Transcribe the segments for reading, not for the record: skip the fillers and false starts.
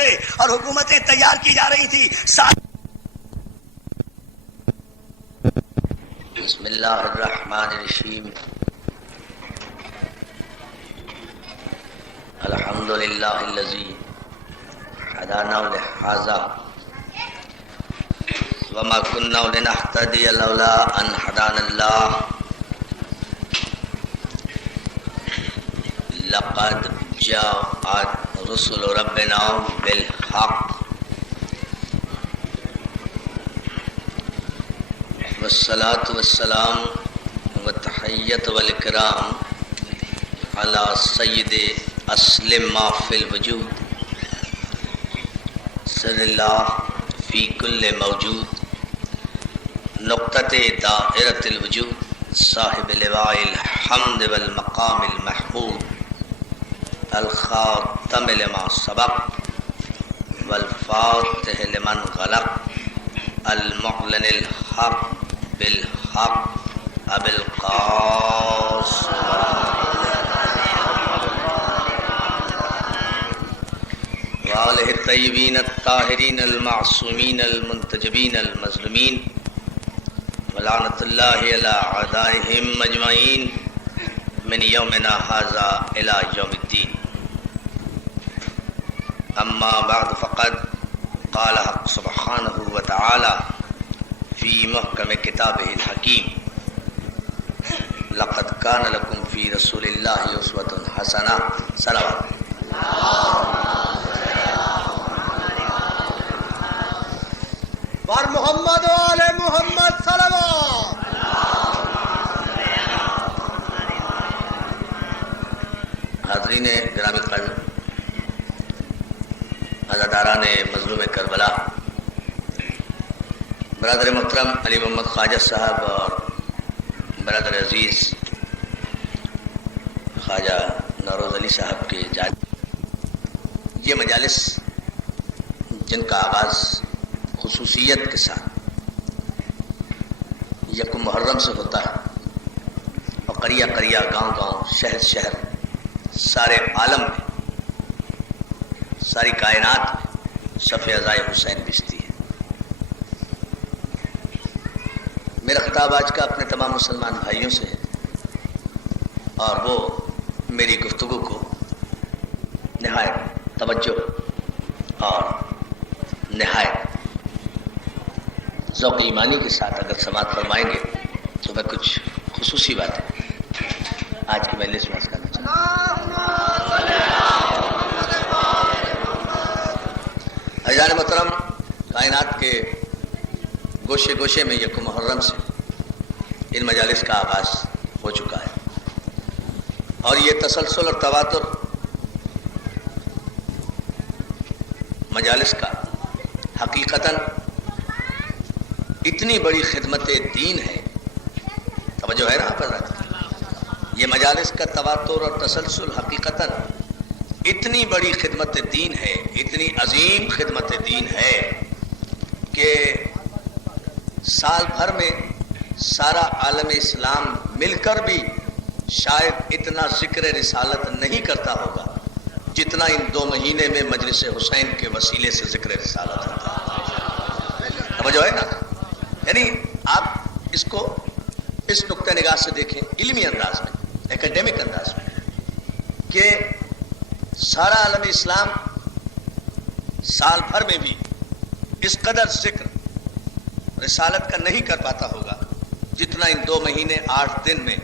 تھے اور حکومتیں تیار کی جا رہی تھی. بسم اللہ الرحمن الرحیم. الحمد للہ الذی ہدانا لہذا وما كنا لنهتدي لولا ان هدانا الله لقد جاءت رسل ربنا بالحق والصلاة والسلام والتحیۃ والاکرام علی سید اسلم ما فی الوجود سر اللہ فی کل موجود نقطۃ دائرۃ الوجود صاحب لواء الحمد والمقام المحمود الخاتم لما سبق والفاتح لمن غلق المعلن الحق بالحق ابی القاسم وآلہ الطیبین الطاہرین المعصومین المنتجبین المظلومین ولعنۃ اللہ علی اعدائہم اجمعین من یومنا ھذا الی یوم الدین. اما بعد فقد قال حق سبحانہ وتعالی فی محکم کتابہ الحکیم لقد کان لکم فی رسول اللہ اسوۃ حسنہ. صلوات. بار محمد و آل محمد صلوات. حاضرین گرامی قدر، عزاداران مظلوم کربلا، برادر محترم علی محمد خواجہ صاحب اور برادر عزیز خواجہ نوروز علی صاحب کے جاج، یہ مجالس جن کا آغاز خصوصیت کے ساتھ یکم محرم سے ہوتا ہے اور قریہ قریہ، گاؤں گاؤں، شہر شہر، سارے عالم میں، ساری کائنات میں شفع عزائے حسین بجتی ہے. میرا خطاب آج کا اپنے تمام مسلمان بھائیوں سے ہے اور وہ میری گفتگو کو نہایت توجہ اور نہایت ذوق ایمانی کے ساتھ اگر سماعت فرمائیں گے تو میں کچھ خصوصی باتیں آج کی مجلس میں عرض کرنا چاہتا ہوں. عزیزان محترم، کائنات کے گوشے گوشے میں یکم محرم سے ان مجالس کا آغاز ہو چکا ہے اور یہ تسلسل اور تواتر مجالس کا حقیقتاً اتنی بڑی خدمت دین ہے. توجہ ہے نا حضرت؟ یہ مجالس کا تواتر اور تسلسل حقیقتاً اتنی بڑی خدمت دین ہے، اتنی عظیم خدمت دین ہے کہ سال بھر میں سارا عالم اسلام مل کر بھی شاید اتنا ذکر رسالت نہیں کرتا ہوگا جتنا ان 2 مہینے میں مجلس حسین کے وسیلے سے ذکر رسالت ہوتا ہے. توجہ ہے نا؟ یعنی آپ اس کو اس نقطہ نگاہ سے دیکھیں، علمی انداز میں، ایکیڈیمک انداز میں، کہ سارا عالم اسلام سال بھر میں بھی اس قدر ذکر رسالت کا نہیں کر پاتا ہوگا جتنا ان 2 مہینے 8 دن میں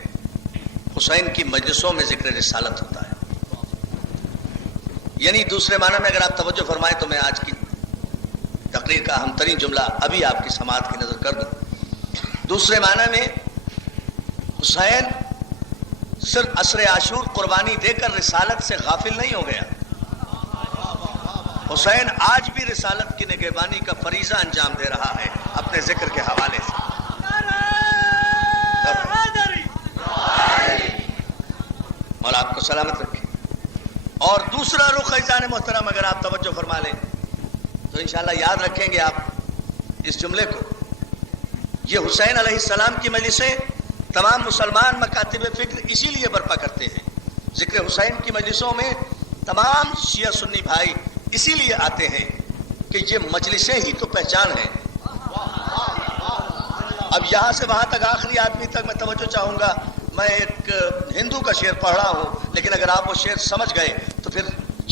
حسین کی مجلسوں میں ذکر رسالت ہوتا ہے. یعنی دوسرے معنی میں اگر آپ توجہ فرمائیں تو میں آج کی تقریر کا اہم ترین جملہ ابھی آپ کی سماعت کی نظر کر دوں. دوسرے معنی میں حسین صرف عصر عاشور قربانی دے کر رسالت سے غافل نہیں ہو گیا. حسین آج بھی رسالت کی نگہبانی کا فریضہ انجام دے رہا ہے اپنے ذکر کے حوالے سے. مولا آپ کو سلامت رکھے. اور دوسرا رخ عزیزان محترم اگر آپ توجہ فرما لیں تو انشاءاللہ یاد رکھیں گے آپ اس جملے کو. یہ حسین علیہ السلام کی مجلسیں تمام مسلمان مکاتب فکر اسی لیے برپا کرتے ہیں. ذکر حسین کی مجلسوں میں تمام شیعہ سنی بھائی اسی لیے آتے ہیں کہ یہ مجلسیں ہی تو پہچان ہیں. اب یہاں سے وہاں تک آخری آدمی تک میں توجہ چاہوں گا. میں ایک ہندو کا شعر پڑھ رہا ہوں، لیکن اگر آپ وہ شعر سمجھ گئے تو پھر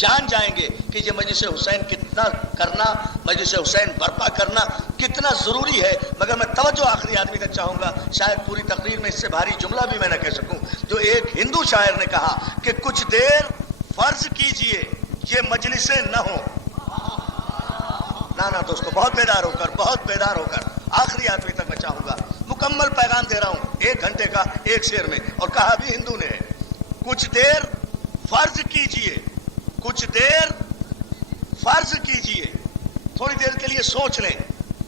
جان جائیں گے کہ یہ مجلس حسین کتنا کرنا، مجلس حسین برپا کرنا کتنا ضروری ہے. مگر میں توجہ آخری آدمی تک چاہوں گا. شاید پوری تقریر میں اس سے بھاری جملہ بھی میں نہ کہہ سکوں. جو ایک ہندو شاعر نے کہا کہ کچھ دیر فرض کیجئے یہ مجلسیں نہ ہوں. نہ دوستو، بہت بیدار ہو کر آخری آدمی تک میں چاہوں گا. مکمل پیغام دے رہا ہوں 1 گھنٹے کا ایک شعر میں، اور کہا بھی ہندو نے. کچھ دیر فرض کیجئے، کچھ دیر فرض کیجئے، تھوڑی دیر کے لیے سوچ لیں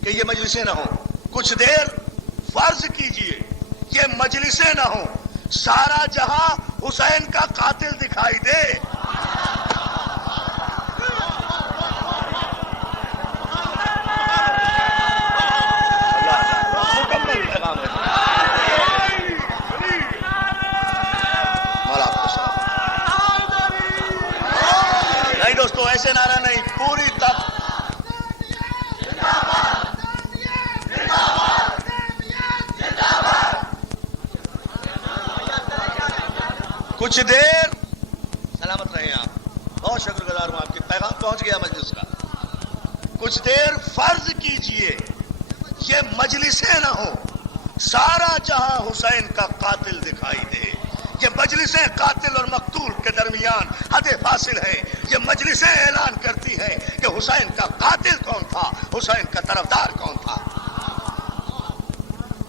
کہ یہ مجلسیں نہ ہوں. کچھ دیر فرض کیجئے یہ مجلسیں نہ ہوں، سارا جہاں حسین کا قاتل دکھائی دے. نہیں دوستو، ایسے نعرہ نہیں، پوری تک. کچھ دیر سلامت رہے آپ، بہت شکر گزار ہوں آپ کی، پیغام پہنچ گیا مجلس کا. کچھ دیر فرض کیجئے یہ مجلسیں نہ ہوں، سارا جہاں حسین کا قاتل دکھائی دے. یہ مجلسیں قاتل اور مقتول کے درمیان حد فاصل ہے. یہ مجلسیں اعلان کرتی ہیں کہ حسین کا قاتل کون تھا، حسین کا طرفدار کون تھا.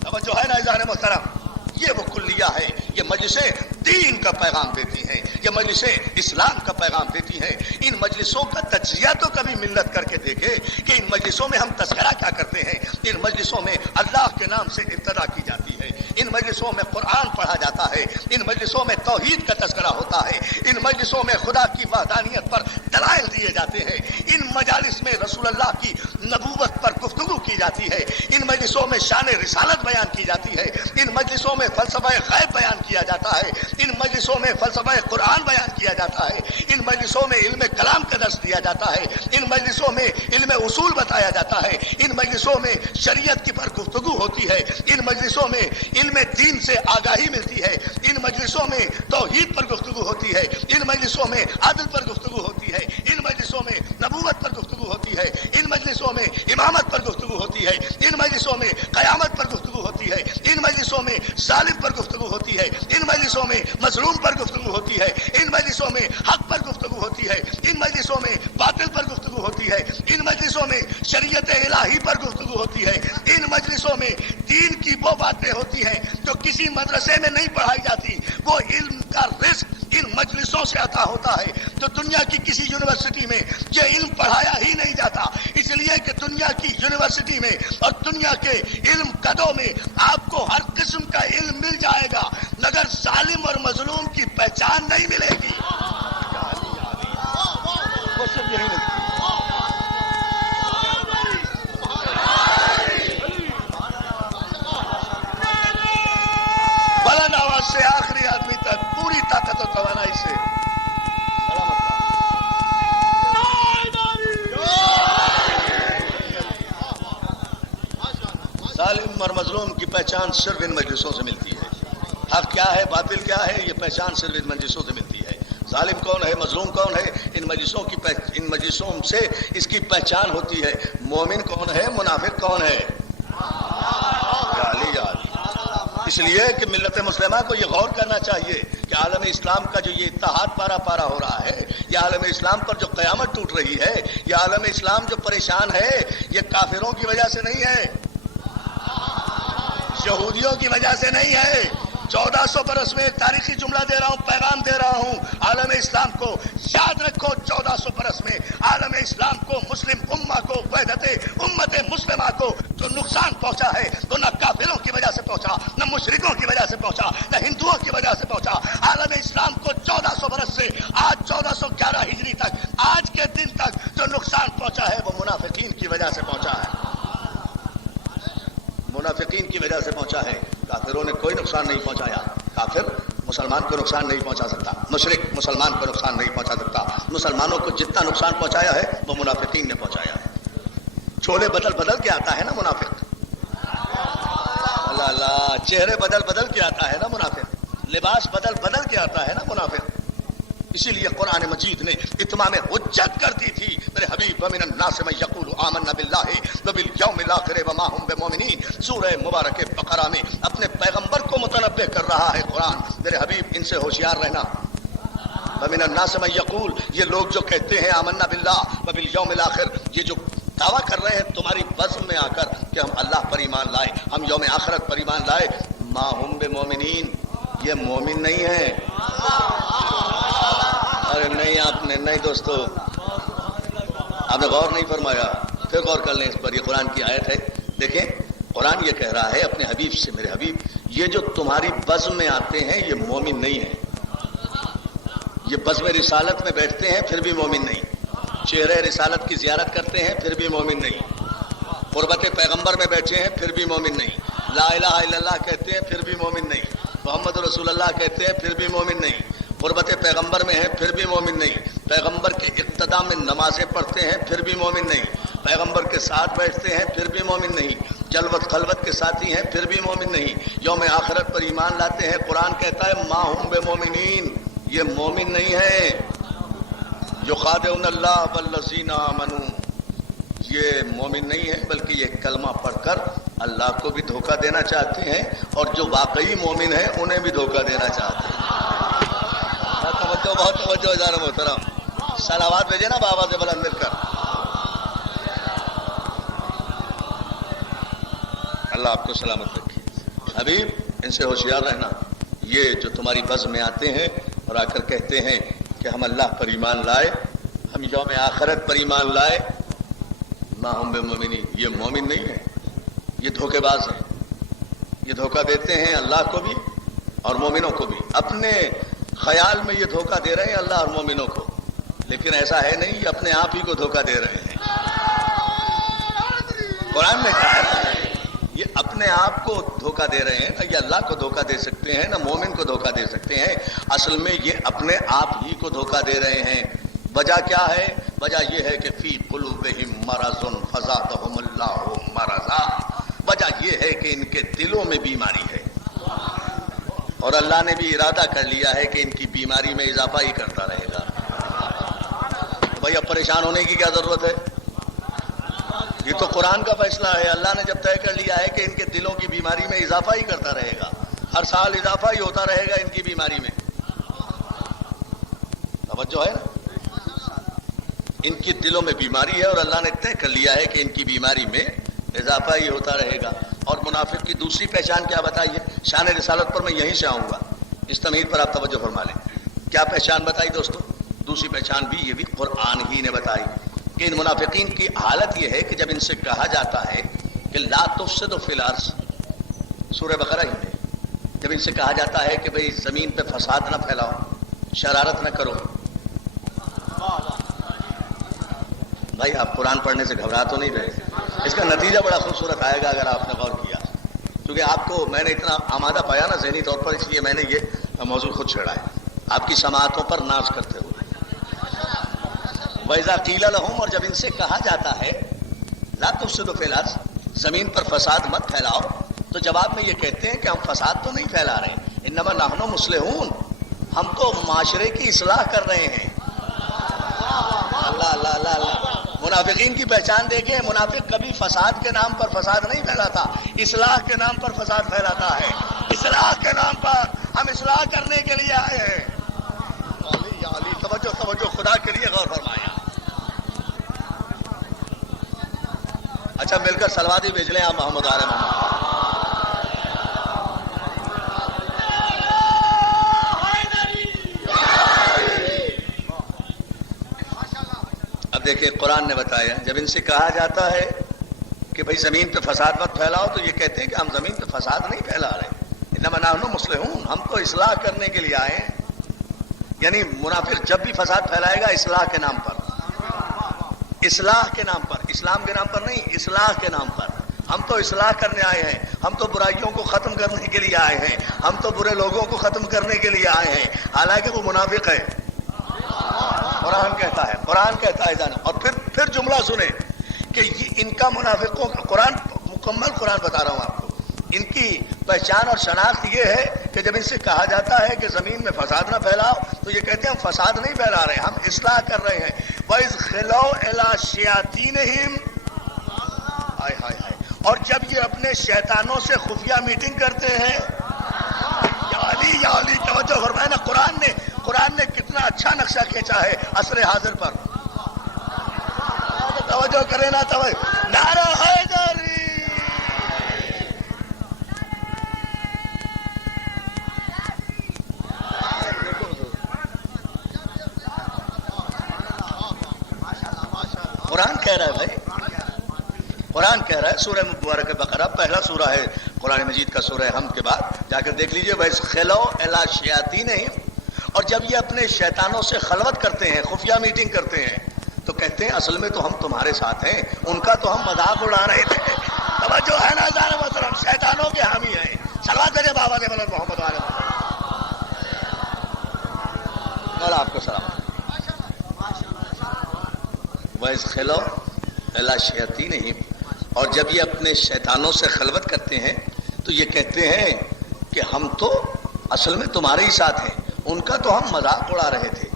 توجہ ہے نا عزیزان محترم؟ یہ وہ کلیہ ہے. یہ مجلسیں دین کا پیغام دیتی ہیں، یہ مجلسیں اسلام کا پیغام دیتی ہیں. ان مجلسوں کا تجزیہ تو کبھی ملت کر کے دیکھے کہ ان مجلسوں میں ہم تذکرہ کیا کرتے ہیں. ان مجلسوں میں اللہ کے نام سے ابتدا کی جاتی ہے، ان مجلسوں میں قرآن پڑھا جاتا ہے، ان مجلسوں میں توحید کا تذکرہ ہوتا ہے، ان مجلسوں میں خدا کی وحدانیت پر دلائل دیے جاتے ہیں. ان مجالس میں رسول اللہ کی نبوت پر گفتگو کی جاتی ہے. ان مجلسوں میں شان رسالت بیان کی جاتی ہے. ان مجلسوں میں فلسفہ غیب بیان کیا جاتا ہے. ان مجلسوں میں فلسفہ قرآن بیان کیا جاتا ہے. ان مجلسوں میں علم کلام کا درس دیا جاتا ہے. ان مجلسوں میں علم اصول بتایا جاتا ہے. ان مجلسوں میں شریعت کی پر گفتگو ہوتی ہے. ان مجلسوں میں علم دین سے آگاہی ملتی ہے. ان مجلسوں میں توحید پر گفتگو ہوتی ہے. ان مجلسوں میں عدل پر گفتگو ہوتی ہے. ان مجلسوں میں نبوت پر گفتگو ہوتی ہے. ان مجلسوں میں امامت پر گفتگو ہوتی ہے. ان مجلسوں میں قیامت پر گفتگو ہوتی ہے. ان مجلسوں میں ظالم پر گفتگو ہوتی ہے. ان مجلسوں میں مظلوم پر گفتگو ہوتی ہے. ان مجلسوں میں حق پر گفتگو ہوتی ہے. ان مجلسوں میں باطل پر گفتگو ہوتی ہے. ان مجلسوں میں شریعت الہی پر گفتگو ہوتی ہے. ان مجلسوں میں دین کی وہ باتیں ہوتی ہیں جو کسی مدرسے میں نہیں پڑھائی جاتی. وہ علم کا رزق ان مجلسوں سے عطا ہوتا ہے جو دنیا کی کسی یونیورسٹی میں یہ علم پڑھایا ہی نہیں جاتا. اس لیے کہ دنیا کی یونیورسٹی میں اور دنیا کے علم قدوں میں آپ کو ہر قسم کا علم مل جائے گا، مگر ظالم اور مظلوم کی پہچان نہیں ملے گی. وہ صرف یہی نہیں. بلند آواز سے آخری آدمی تک پوری طاقت و توانائی سے ظالم اور مظلوم کی پہچان صرف ان مجلسوں سے ملتی ہے. حق کیا ہے، باطل کیا ہے، یہ پہچان صرف ان مجلسوں سے ملتی ہے. ظالم کون ہے، مظلوم کون ہے، ان مجلسوں سے اس کی پہچان ہوتی ہے. مومن کون ہے، منافق کون ہے. اس لیے کہ ملت مسلمہ کو یہ غور کرنا چاہیے کہ عالم اسلام کا جو یہ اتحاد پارا پارا ہو رہا ہے، یہ عالم اسلام پر جو قیامت ٹوٹ رہی ہے، یہ عالم اسلام جو پریشان ہے، یہ کافروں کی وجہ سے نہیں ہے، یہودیوں کی وجہ سے نہیں ہے. 1400 برس میں ایک تاریخی جملہ دے رہا ہوں، پیغام دے رہا ہوں عالم اسلام کو. یاد رکھو 1400 برس میں عالم اسلام کو، مسلم امہ کو، وحدت امت مسلمہ کو جو نقصان پہنچا ہے وہ نہ کافروں کی وجہ سے پہنچا، نہ مشرکوں کی وجہ سے پہنچا، نہ ہندوؤں کی وجہ سے پہنچا. عالم اسلام کو 1400 برس سے آج 1411 ہجری تک، آج کے دن تک جو نقصان پہنچا ہے وہ منافقین کی وجہ سے پہنچا ہے. منافقین کی وجہ سے پہنچا ہے. کافروں نے کوئی نقصان نہیں پہنچایا. کافر مسلمان کو نقصان نہیں پہنچا سکتا، مشرک مسلمان کو نقصان نہیں پہنچا سکتا. مسلمانوں کو جتنا نقصان پہنچایا ہے وہ منافقین نے پہنچایا ہے. چھولے بدل بدل کے آتا ہے نا منافق, اللہ اللہ, چہرے بدل بدل کے آتا ہے نا منافق, لباس بدل بدل کے آتا ہے نا منافق. اسی لیے قرآن مجید نے اتمام حجت کر دی تھی میرے حبیب, ومن الناس من یقول آمنا باللہ وبالیوم الاخر وما هم بمؤمنین. سورہ مبارک بقرہ میں اپنے پیغمبر کو متنبہ کر رہا ہے قرآن, میرے حبیب ان سے ہوشیار رہنا. ومن الناس من یقول, یہ لوگ جو کہتے ہیں آمنا باللہ وبالیوم الاخر, یہ جو دعویٰ کر رہے ہیں تمہاری بزم میں آ کر کہ ہم اللہ پر ایمان لائے, ہم یوم آخرت پر ایمان لائے, ما هم بمؤمنین, یہ مومن نہیں ہے. ارے نہیں, آپ نے نہیں دوستو, آپ نے غور نہیں فرمایا, پھر غور کر لیں اس پر. یہ قرآن کی آیت ہے, دیکھیں قرآن یہ کہہ رہا ہے اپنے حبیب سے, میرے حبیب یہ جو تمہاری بزم میں آتے ہیں یہ مومن نہیں ہے. یہ بزم رسالت میں بیٹھتے ہیں پھر بھی مومن نہیں, چہرے رسالت کی زیارت کرتے ہیں پھر بھی مومن نہیں, قربت پیغمبر میں بیٹھے ہیں پھر بھی مومن نہیں, لا الہ الا اللہ کہتے ہیں پھر بھی مومن نہیں, محمد رسول اللہ کہتے ہیں پھر بھی مومن نہیں, قربت پیغمبر میں ہیں پھر بھی مومن نہیں, پیغمبر کے اقتداء میں نمازیں پڑھتے ہیں پھر بھی مومن نہیں, پیغمبر کے ساتھ بیٹھتے ہیں پھر بھی مومن نہیں, جلوت خلوت کے ساتھی ہیں پھر بھی مومن نہیں, یوم آخرت پر ایمان لاتے ہیں. قرآن کہتا ہے ما ہم بمومنین, یہ مومن نہیں ہے. یخادعون اللہ والذین آمنوا, یہ مومن نہیں ہے بلکہ یہ کلمہ پڑھ کر اللہ کو بھی دھوکہ دینا چاہتے ہیں اور جو واقعی مومن ہیں انہیں بھی دھوکہ دینا چاہتے ہیں. توجہ, بہت توجہ ادارہ محترم, صلوات بھیجے نا بابا سے بلند مل کر. اللہ آپ کو سلامت رکھے. حبیب ان سے ہوشیار رہنا. یہ جو تمہاری بز میں آتے ہیں اور آ کر کہتے ہیں کہ ہم اللہ پر ایمان لائے, ہم یوم آخرت پر ایمان لائے, ما ہم بمؤمنین, یہ مومن نہیں ہے, یہ دھوکے باز ہیں. یہ دھوکہ دیتے ہیں اللہ کو بھی اور مومنوں کو بھی. اپنے خیال میں یہ دھوکہ دے رہے ہیں اللہ اور مومنوں کو, لیکن ایسا ہے نہیں, یہ اپنے آپ ہی کو دھوکہ دے رہے ہیں. قرآن نے کہا ہے یہ اپنے آپ کو دھوکہ دے رہے ہیں, نہ یہ اللہ کو دھوکہ دے سکتے ہیں نہ مومن کو دھوکہ دے سکتے ہیں. اصل میں یہ اپنے آپ ہی کو دھوکہ دے رہے ہیں. وجہ کیا ہے؟ وجہ یہ ہے کہ فی قلوبہم مرض فزادہم اللہ مرضا. وجہ یہ ہے کہ ان کے دلوں میں بیماری ہے اور اللہ نے بھی ارادہ کر لیا ہے کہ ان کی بیماری میں اضافہ ہی کرتا رہے گا. بھائی اب پریشان ہونے کی کیا ضرورت ہے؟ یہ تو قرآن کا فیصلہ ہے. اللہ نے جب طے کر لیا ہے کہ ان کے دلوں کی بیماری میں اضافہ ہی کرتا رہے گا, ہر سال اضافہ ہی ہوتا رہے گا ان کی بیماری میں. توجہ ہے نا, ان کی دلوں میں بیماری ہے اور اللہ نے طے کر لیا ہے کہ ان کی بیماری میں اضافہ ہی ہوتا رہے گا. اور منافق کی دوسری پہچان کیا بتائیے؟ شان رسالت پر میں یہیں سے آؤں گا, اس تمہید پر آپ توجہ فرما لیں. کیا پہچان بتائی دوستو؟ دوسری پہچان بھی یہ بھی قرآن ہی نے بتائی کہ ان منافقین کی حالت یہ ہے کہ جب ان سے کہا جاتا ہے کہ لا تفسدوا فی الارض, سورہ بقرہ ہی میں جب ان سے کہا جاتا ہے کہ بھئی زمین پہ فساد نہ پھیلاؤ, شرارت نہ کرو. بھائی آپ قرآن پڑھنے سے گھبرا تو نہیں رہے؟ اس کا نتیجہ بڑا خوبصورت آئے گا اگر آپ نے غور کیا, کیونکہ آپ کو میں نے اتنا آمادہ پایا نا ذہنی طور پر, اس لیے میں نے یہ موضوع خود چھیڑا ہے آپ کی سماعتوں پر ناز کرتے ہوئے. وَإِذَا قِيلَ لَهُمْ, اور جب ان سے کہا جاتا ہے لا تفسدوا فی الارض, زمین پر فساد مت پھیلاؤ, تو جواب میں یہ کہتے ہیں کہ ہم فساد تو نہیں پھیلا رہے, انما نحن مصلحون, ہم تو معاشرے کی اصلاح کر رہے ہیں. اللہ اللہ اللہ اللہ. منافقین کی پہچان دیکھیں, منافق کبھی فساد کے نام پر فساد نہیں پھیلاتا, اصلاح کے نام پر فساد پھیلاتا ہے. اصلاح کے نام پر ہم اصلاح کرنے کے لیے آئے ہیں. علی توجہ توجہ, خدا کے لیے غور فرمایا. اچھا مل کر صلوات ہی بھیج لیں آپ محمد آل محمد. اب دیکھیں قرآن نے بتایا جب ان سے کہا جاتا ہے کہ بھئی زمین پہ فساد مت پھیلاؤ, تو یہ کہتے ہیں کہ ہم زمین پہ فساد نہیں پھیلا رہے, انما نحن مصلحون, ہم تو اصلاح کرنے کے لیے آئے ہیں. یعنی منافق جب بھی فساد پھیلائے گا اصلاح کے نام پر, اصلاح کے نام پر, اسلام کے نام پر نہیں, اصلاح کے نام پر. ہم تو اصلاح کرنے آئے ہیں, ہم تو برائیوں کو ختم کرنے کے لیے آئے ہیں, ہم تو برے لوگوں کو ختم کرنے کے لیے آئے ہیں. حالانکہ وہ منافق ہے. قرآن کہتا ہے جانا. اور پھر جملہ سنیں کہ یہ ان کا منافقوں کا قرآن مکمل قرآن بتا رہا ہوں آپ کو. ان کی پہچان اور شناخت یہ ہے کہ جب ان سے کہا جاتا ہے کہ زمین میں فساد نہ پھیلاؤ تو یہ کہتے ہیں ہم فساد نہیں پھیلا رہے, ہم اصلاح کر رہے ہیں. وَإِذْ خَلَوْا إِلَىٰ شَيَاطِینِهِمْ, اور جب یہ اپنے شیطانوں سے خفیہ میٹنگ کرتے ہیں. یا علی توجہ فرمائے نا, قرآن نے کتنا اچھا نقشہ کھینچا ہے عصر حاضر پر. توجہ کرے نا, توجہ. نعرہ حیدری. قرآن کہہ رہا ہے بھائی, قرآن کہہ رہا ہے. سورہ مبارکہ بقرہ پہلا سورہ ہے قرآن مجید کا, سورہ حمد کے بعد جا کر دیکھ لیجئے. وَإِذْ خَلَوْا إِلَىٰ شَيَاطِینِهِمْ, اور جب یہ اپنے شیطانوں سے خلوت کرتے ہیں, خفیہ میٹنگ کرتے ہیں, تو کہتے ہیں اصل میں تو ہم تمہارے ساتھ ہیں, ان کا تو ہم مذاق اڑا رہے تھے. توجہ ہے نا ذرا محترم, شیطانوں کے حامی ہیں. صلوات دے بابا دے بلند محمد والے مولا آپ کو سلام. وَإِذْ خَلَوْا إِلَىٰ شَيَاطِینِهِمْ, اور جب یہ اپنے شیطانوں سے خلوت کرتے ہیں تو یہ کہتے ہیں کہ ہم تو اصل میں تمہارے ہی ساتھ ہیں, ان کا تو ہم مذاق اڑا رہے تھے.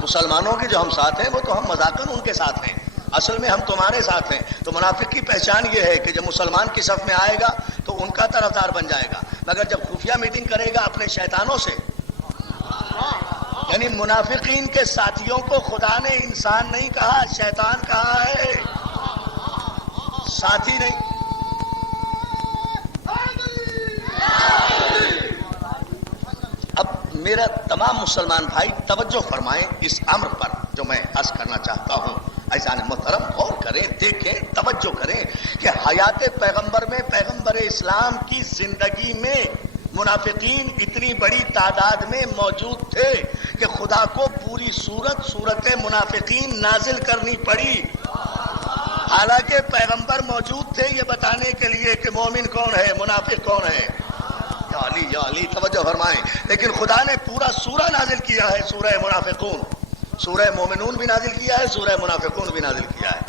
مسلمانوں کے جو ہم ساتھ ہیں وہ تو ہم مذاقاً ان کے ساتھ ہیں, اصل میں ہم تمہارے ساتھ ہیں. تو منافق کی پہچان یہ ہے کہ جب مسلمان کی صف میں آئے گا تو ان کا طرفدار بن جائے گا, مگر جب خفیہ میٹنگ کرے گا اپنے شیطانوں سے, یعنی منافقین کے ساتھیوں کو خدا نے انسان نہیں کہا, شیطان کہا ہے, ساتھی نہیں. اب میرا تمام مسلمان بھائی توجہ فرمائیں اس امر پر جو میں عرض کرنا چاہتا ہوں. ایسا محترم غور کریں, دیکھیں, توجہ کریں کہ حیات پیغمبر میں, پیغمبر اسلام کی زندگی میں منافقین اتنی بڑی تعداد میں موجود تھے کہ خدا کو پوری صورت منافقین نازل کرنی پڑی. حالانکہ پیغمبر موجود تھے یہ بتانے کے لیے کہ مومن کون ہے, منافق کون ہے. یا علی توجہ فرمائیں. لیکن خدا نے پورا سورہ نازل کیا ہے, سورہ منافقون. سورہ مومنون بھی نازل کیا ہے, سورہ منافقون بھی نازل کیا ہے.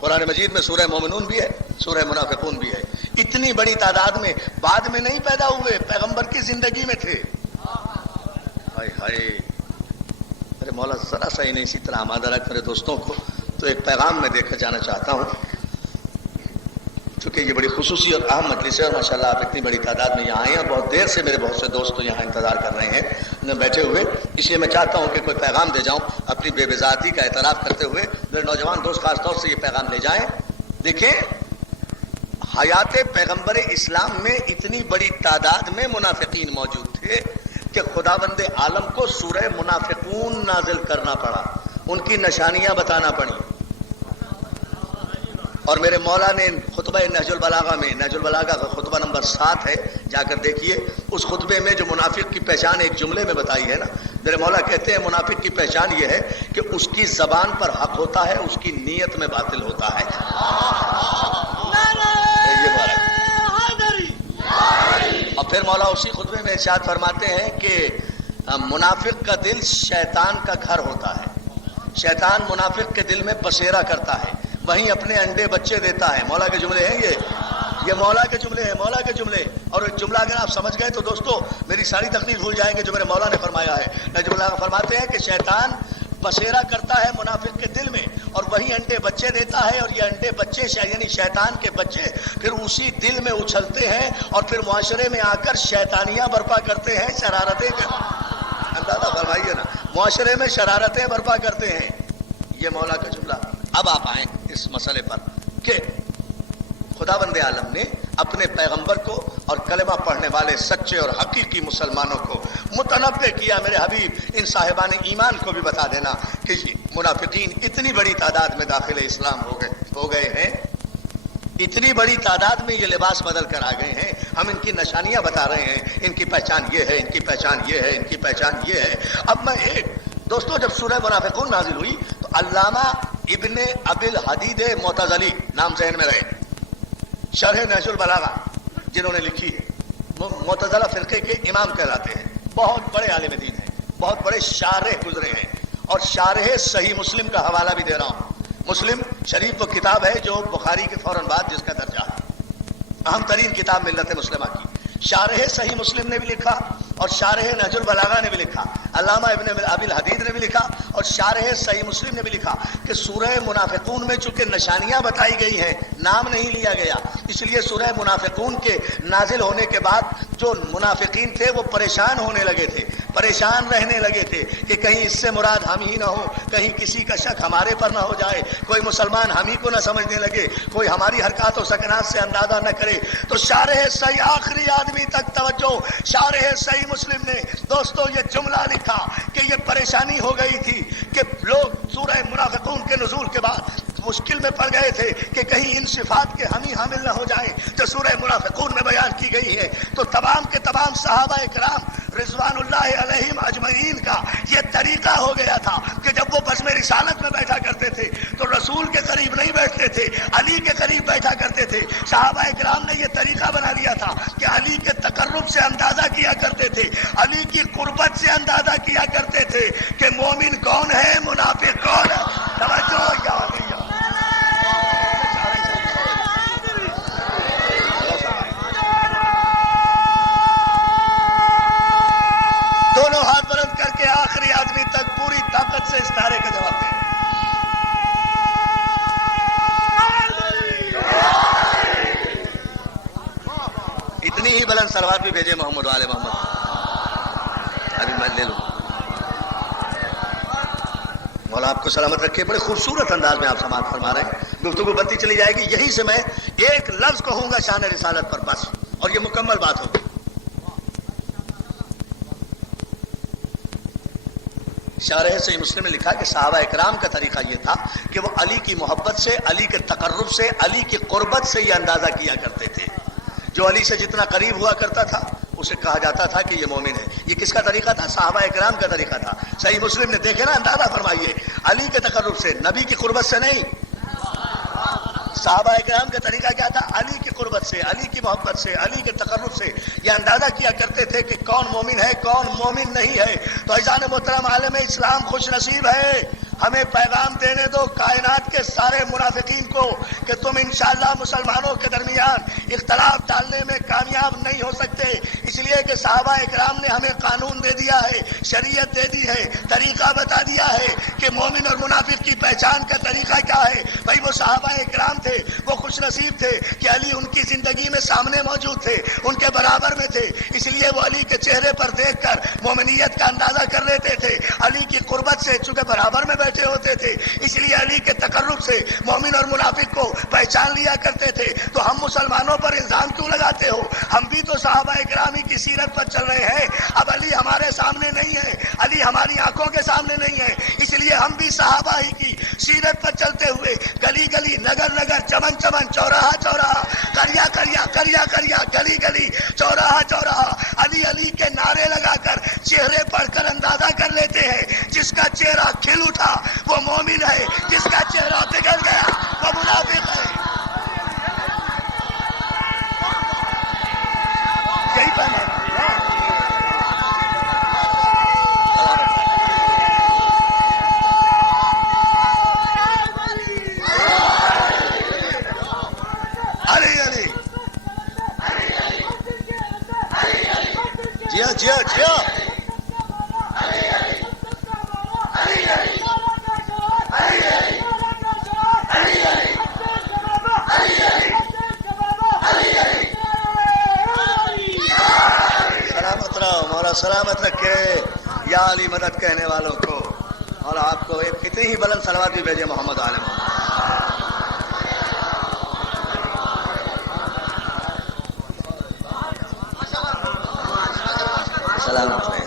قرآن مجید میں سورہ مومنون بھی ہے, سورہ منافقون بھی ہے. اتنی بڑی تعداد میں بعد میں نہیں پیدا ہوئے, پیغمبر کی زندگی میں تھے. ہائے ہائے, ارے مولا ذرا سا انہیں اسی طرح آمادہ رکھ میرے دوستوں کو. تو ایک پیغام میں دیکھا جانا چاہتا ہوں, چونکہ یہ بڑی خصوصی اور اہم مجلس ہے, اور ماشاءاللہ آپ اتنی بڑی تعداد میں یہاں آئے ہیں, اور بہت دیر سے میرے بہت سے دوست یہاں انتظار کر رہے ہیں بیٹھے ہوئے. اس لیے میں چاہتا ہوں کہ کوئی پیغام دے جاؤں اپنی بے بذاتی کا اعتراف کرتے ہوئے. میرے نوجوان دوست خاص طور سے یہ پیغام لے جائیں. دیکھیں, حیات پیغمبر اسلام میں اتنی بڑی تعداد میں منافقین موجود تھے کہ خداوند عالم کو سورہ منافقون نازل کرنا پڑا, ان کی نشانیاں بتانا پڑی. اور میرے مولا نے خطبہ نہج البلاغہ میں, نہج البلاغہ کا خطبہ نمبر 7 ہے, جا کر دیکھیے. اس خطبے میں جو منافق کی پہچان ایک جملے میں بتائی ہے نا, میرے مولا کہتے ہیں منافق کی پہچان یہ ہے کہ اس کی زبان پر حق ہوتا ہے, اس کی نیت میں باطل ہوتا ہے. اور پھر مولا اسی خطبے میں ارشاد فرماتے ہیں کہ منافق کا دل شیطان کا گھر ہوتا ہے. شیطان منافق کے دل میں بسیرا کرتا ہے, وہیں اپنے انڈے بچے دیتا ہے. مولا کے جملے ہیں یہ مولا کے جملے ہیں, مولا کے جملے. اور ایک جملہ اگر آپ سمجھ گئے تو دوستو میری ساری تقریر بھول جائیں گے جو میرے مولا نے فرمایا ہے. نجم اللہ فرماتے ہیں کہ شیطان بسیرا کرتا ہے منافق کے دل میں, اور وہی انڈے بچے دیتا ہے, اور یہ انڈے بچے یعنی شیطان کے بچے پھر اسی دل میں اچھلتے ہیں, اور پھر معاشرے میں آ کر شیطانیاں برپا کرتے ہیں, شرارتیں. اندازہ فرمائیے نا, معاشرے میں شرارتیں برپا کرتے ہیں. یہ مولا کا جملہ. اب آپ آئیں اس مسئلے پر کہ خداوند عالم نے اپنے پیغمبر کو اور کلمہ پڑھنے والے سچے اور حقیقی مسلمانوں کو متنبع کیا. میرے حبیب, ان صاحبان ایمان کو بھی بتا دینا کہ منافقین اتنی بڑی تعداد میں داخل اسلام ہو گئے ہیں, اتنی بڑی تعداد میں یہ لباس بدل کر آ گئے ہیں. ہم ان کی نشانیاں بتا رہے ہیں, ان کی پہچان یہ ہے, ان کی پہچان یہ ہے, ان کی پہچان یہ ہے. اب میں دوستو, جب سورہ منافقون نازل ہوئی تو علامہ ابن ابی الحدید معتزلی نام ذہن میں رہے, شرح نہج البلاغہ جنہوں نے لکھی ہے, معتزلہ فرقے کے امام کہلاتے ہیں, بہت بڑے عالم دین ہیں, بہت بڑے شارح گزرے ہیں, اور شارح صحیح مسلم کا حوالہ بھی دے رہا ہوں. مسلم شریف وہ کتاب ہے جو بخاری کے فوراً بعد جس کا درجہ ہے، اہم ترین کتاب ملت مسلمہ کی. شارح صحیح مسلم نے بھی لکھا اور شارح نہج البلاغہ نے بھی لکھا، علامہ ابن ابی الحدید نے بھی لکھا اور شارح صحیح مسلم نے بھی لکھا کہ سورہ منافقون میں چونکہ نشانیاں بتائی گئی ہیں، نام نہیں لیا گیا، اس لیے سورہ منافقون کے نازل ہونے کے بعد جو منافقین تھے وہ پریشان ہونے لگے تھے، پریشان رہنے لگے تھے کہ کہیں اس سے مراد ہم ہی نہ ہو، کہیں کسی کا شک ہمارے پر نہ ہو جائے، کوئی مسلمان ہم ہی کو نہ سمجھنے لگے، کوئی ہماری حرکات و سکنات سے اندازہ نہ کرے. تو شارح صحیح آخری آدمی تک توجہ، شارح صحیح مسلم نے دوستو یہ جملہ لکھا کہ یہ پریشانی ہو گئی تھی کہ لوگ سورہ منافقون کے نزول کے بعد مشکل میں پڑ گئے تھے کہ کہیں ان صفات کے ہم ہی حامل نہ ہو جائیں جو سورہ منافقون میں بیان کی گئی ہے. تو تمام کے تمام صحابہ کرام رضوان اللہ علیہم اجمعین کا یہ طریقہ ہو گیا تھا کہ جب وہ بزم رسالت میں بیٹھا کرتے تھے تو رسول کے قریب نہیں بیٹھتے تھے، علی کے قریب بیٹھا کرتے تھے. صحابہ کرام نے یہ طریقہ بنا لیا تھا کہ علی کے تقرب سے اندازہ کیا کرتے تھے، علی کی قربت سے اندازہ کیا کرتے تھے کہ مومن کون ہے، منافق کون ہے. توجہ یا علی یا دونوں ہاتھ بلند کر کے آخری آدمی تک پوری طاقت سے اس نعرے کا جواب دیں. اتنی ہی بلند سلوات بھی بھیجے محمد والے محمد. ابھی میں لے لوں. مولا آپ کو سلامت رکھے. بڑے خوبصورت انداز میں آپ سماعت فرما رہے ہیں، گفتگو بنتی چلی جائے گی. یہیں سے میں ایک لفظ کہوں گا شان رسالت پر بس، اور یہ مکمل بات ہوگی. شارح صحیح مسلم نے لکھا کہ صحابہ اکرام کا طریقہ یہ تھا کہ وہ علی کی محبت سے، علی کے تقرب سے، علی کی قربت سے یہ اندازہ کیا کرتے تھے. جو علی سے جتنا قریب ہوا کرتا تھا اسے کہا جاتا تھا کہ یہ مومن ہے. یہ کس کا طریقہ تھا؟ صحابہ اکرام کا طریقہ تھا. صحیح مسلم نے دیکھے نا، اندازہ فرمائیے، علی کے تقرب سے، نبی کی قربت سے نہیں. صحابہ اکرام کا طریقہ کیا تھا؟ علی کی قربت سے، علی کی محبت سے، علی کے تقرب سے یہ اندازہ کیا کرتے تھے کہ کون مومن ہے، کون مومن نہیں ہے. تو عزیزان محترم، عالم اسلام خوش نصیب ہے. ہمیں پیغام دینے دو کائنات کے سارے منافقین کو کہ تم انشاءاللہ مسلمانوں کے درمیان اختلاف ڈالنے میں کامیاب نہیں ہو سکتے، اس لیے کہ صحابہ اکرام نے ہمیں قانون دے دیا ہے، شریعت دے دی ہے، طریقہ بتا دیا ہے کہ مومن اور منافق کی پہچان کا طریقہ کیا ہے. بھائی وہ صحابہ اکرام تھے، وہ خوش نصیب تھے کہ علی ان کی زندگی میں سامنے موجود تھے، ان کے برابر میں تھے، اس لیے وہ علی کے چہرے پر دیکھ کر مومنیت کا اندازہ کر لیتے تھے. علی کی قربت سے چونکہ برابر میں بیٹھے ہوتے تھے اس لیے علی کے تقرب سے مومن اور منافق کو پہچان لیا کرتے تھے. تو ہم مسلمانوں پر الزام کیوں لگاتے ہو؟ ہم بھی تو صحابہ اکرامی کی سیرت پر چل رہے ہیں. اب علی ہمارے سامنے نہیں ہے، علی ہماری آنکھوں کے سامنے نہیں ہے، اس لیے ہم بھی صحابہ ہی کی سیرت پر چلتے ہوئے گلی گلی، نگر نگر، چمن چمن، چوراہا چوراہا، کریا کریا، کریا کریا، گلی گلی، چوراہا چوراہا علی علی کے نعرے لگا کر چہرے پڑھ کر اندازہ کر لیتے ہیں. جس کا چہرہ کھل اٹھا وہ مومن ہے، جس کا چہرہ بگڑ گیا وہ منافق ہے. یہی پہنا علی علی. جیا جیا جیا سلامت رہو. مولا سلامت رکھے. یا علی مدد کہنے والوں کو اور آپ کو ایک کتنی ہی بلند صلوات بھی بھیجے محمد عالم. سلامت رہے.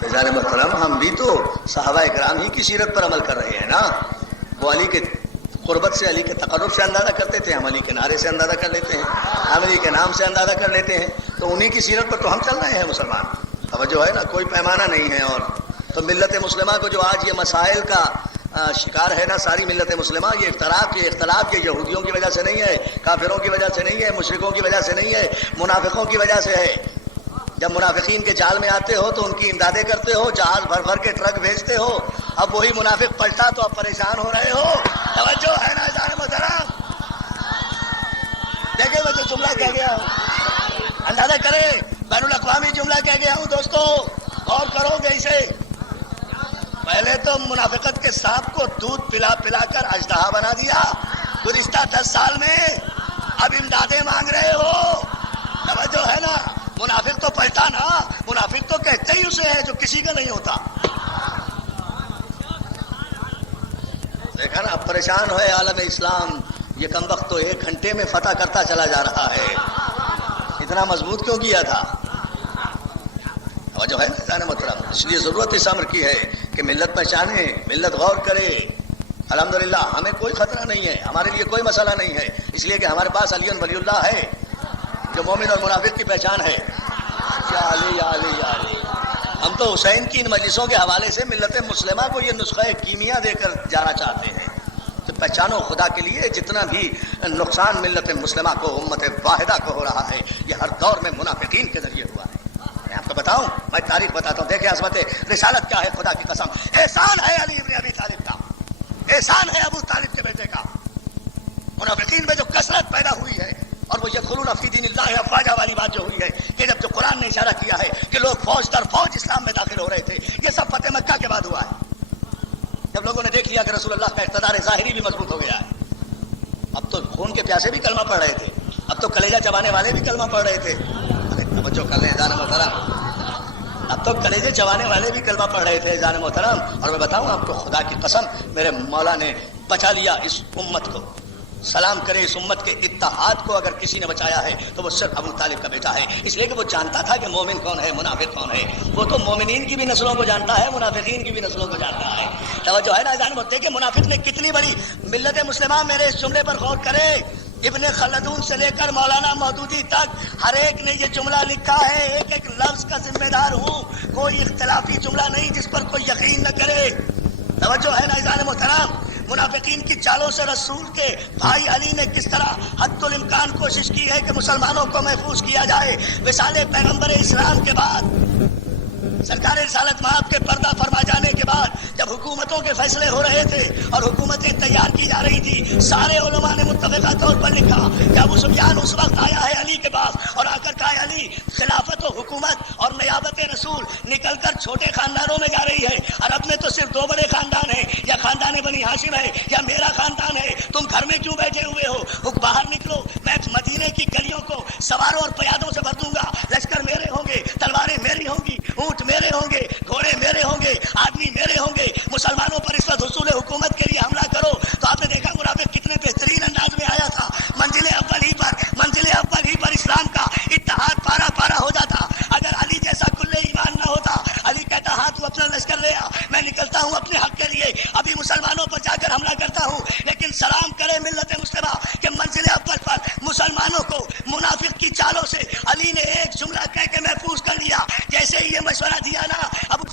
فیضان محترم، ہم بھی تو صحابہ اکرام ہی کی سیرت پر عمل کر رہے ہیں نا. وہ علی کے قربت سے، علی کے تقرب سے اندازہ کرتے تھے، ہم علی کے نعرے سے اندازہ کر لیتے ہیں، ہم علی کے نام سے اندازہ کر لیتے ہیں. تو انہی کی سیرت پر تو ہم چل رہے ہیں مسلمان. توجہ ہے نا، کوئی پیمانہ نہیں ہے. اور تو ملت مسلمہ کو جو آج یہ مسائل کا شکار ہے نا ساری ملت مسلمہ، یہ اختلاف یہ یہودیوں کی وجہ سے نہیں ہے، کافروں کی وجہ سے نہیں ہے، مشرکوں کی وجہ سے نہیں ہے، منافقوں کی وجہ سے ہے. جب منافقین کے جال میں آتے ہو تو ان کی امدادیں کرتے ہو، جہاز بھر بھر کے ٹرک بھیجتے ہو، اب وہی منافق پلٹا تو اب پریشان ہو رہے ہو. توجہ ہے نا جان محترم؟ دیکھیں میں جو جملہ کہہ گیا ہوں اندازہ کرے، بین الاقوامی جملہ کہہ گیا ہوں دوستو، غور کرو گے اسے. پہلے تو منافقت کے سانپ کو دودھ پلا پلا کر اژدہا بنا دیا گزشتہ 10 سال میں، اب امدادیں مانگ رہے ہو. توجہ ہے نا؟ منافق تو پلٹا نا، منافق تو کہتے ہی اسے ہے جو کسی کا نہیں ہوتا. دیکھا نا، پریشان ہوئے عالم اسلام. یہ کمبخت تو 1 گھنٹے میں فتح کرتا چلا جا رہا ہے. اتنا مضبوط کیوں کیا تھا؟ جو ہے نا محترم، اس لیے ضرورت اس امر کی ہے کہ ملت پہچانے، ملت غور کرے. الحمدللہ ہمیں کوئی خطرہ نہیں ہے، ہمارے لیے کوئی مسئلہ نہیں ہے، اس لیے کہ ہمارے پاس علی ولی اللہ ہے جو مومن اور منافق کی پہچان ہے. یا علی یا علی یا علی. ہم تو حسین کی ان مجلسوں کے حوالے سے ملت مسلمہ کو یہ نسخہ کیمیا دے کر جانا چاہتے ہیں کہ پہچانو خدا کے لیے جتنا بھی نقصان ملت مسلمہ کو، امت واحدہ کو ہو رہا ہے، یہ ہر دور میں منافقین کے ذریعے ہوا ہے. میں آپ کو بتاؤں، میں تاریخ بتاتا ہوں. دیکھیں عظمت رسالت کیا ہے، خدا کی قسم احسان ہے علی ابن ابی طالب کا، احسان ہے ابو طالب کے بیٹے کا. منافقین میں جو کثرت پیدا ہوئی ہے اور وہ یدخلون فی دین اللہ افواجا والی بات جو ہوئی ہے کہ جب جو قرآن نے اشارہ کیا ہے کہ لوگ فوج در فوج اسلام میں داخل ہو رہے تھے، یہ سب فتح مکہ کے بعد ہوا ہے. جب لوگوں نے دیکھ لیا کہ رسول اللہ کا اقتدار ظاہری بھی مضبوط ہو گیا ہے. اب تو خون کے پیاسے بھی کلمہ پڑھ رہے تھے، اب تو کلیجہ چبانے والے بھی کلمہ پڑھ رہے تھے. توجہ کر لیں جان محترم، اب تو کلیجے چبانے والے بھی کلمہ پڑھ رہے تھے جان محترم. اور میں بتاؤں آپ کو، خدا کی قسم میرے مولا نے بچا لیا اس امت کو. سلام کرے اس امت کے اتحاد کو، اگر کسی نے بچایا ہے تو وہ صرف ابو طالب کا بیٹا ہے. اس لیے کہ وہ جانتا تھا کہ مومن کون ہے، منافق کون ہے. وہ تو مومنین کی بھی نسلوں کو جانتا ہے، منافقین کی بھی نسلوں کو جانتا ہے. توجہ ہے نا جان محترم کہ منافق نے کتنی بڑی ملت مسلمہ. میرے اس جملے پر غور کرے، ابن خلدون سے لے کر مولانا مودودی تک ہر ایک نے یہ جملہ لکھا ہے. ایک ایک لفظ کا ذمہ دار ہوں، کوئی اختلافی جملہ نہیں جس پر کوئی یقین نہ کرے. توجہ ہے نا جان محترم؟ منافقین کی چالوں سے رسول کے بھائی علی نے کس طرح حد الامکان کوشش کی ہے کہ مسلمانوں کو محفوظ کیا جائے. وصال پیغمبر اسلام کے بعد، سرکار رسالت مآب کے پردہ فرما جانے کے بعد، جب حکومتوں کے فیصلے ہو رہے تھے اور حکومتیں تیار کی جا رہی تھی، سارے علماء نے متفقہ طور پر لکھا کہ ابو سفیان اس وقت آیا ہے علی کے پاس اور آ کر کہا علی، خلافت و حکومت اور نیابت رسول نکل کر چھوٹے خاندانوں میں جا رہی ہے. عرب میں تو صرف 2 بڑے خاندان ہیں، یا خاندان بنی ہاشم ہے یا میرا خاندان ہے. تم گھر میں کیوں بیٹھے ہوئے ہو؟ باہر نکلو، میں مدینے کی گلیوں کو سواروں اور پیادوں سے بھر دوں گا. لشکر میرے ہوں گے، تلواریں میری ہوں گی، اونٹ میرے ہوں گے، گھوڑے میرے ہوں گے، آدمی میرے ہوں گے. مسلمانوں پر اس وقت حصول حکومت کے لیے حملہ کرو. تو آپ نے دیکھا منافق کتنے بہترین انداز میں آیا تھا. منزل اول ہی پر اسلام کا اتحاد پارا پارا ہو جاتا. اگر علی جیسا کلے ایمان نہ ہوتا، علی کہتا ہاں تو اپنا لشکر لے آ، میں نکلتا ہوں اپنے حق کے لیے، ابھی مسلمانوں پر جا کر حملہ کرتا ہوں. لیکن سلام کرے ملت مسلمہ کہ منزل اول پر مسلمانوں کو منافق کی چالوں سے علی نے ایک جملہ کہہ کے محفوظ کر لیا. جیسے ہی یہ مشورہ دیا نا، اب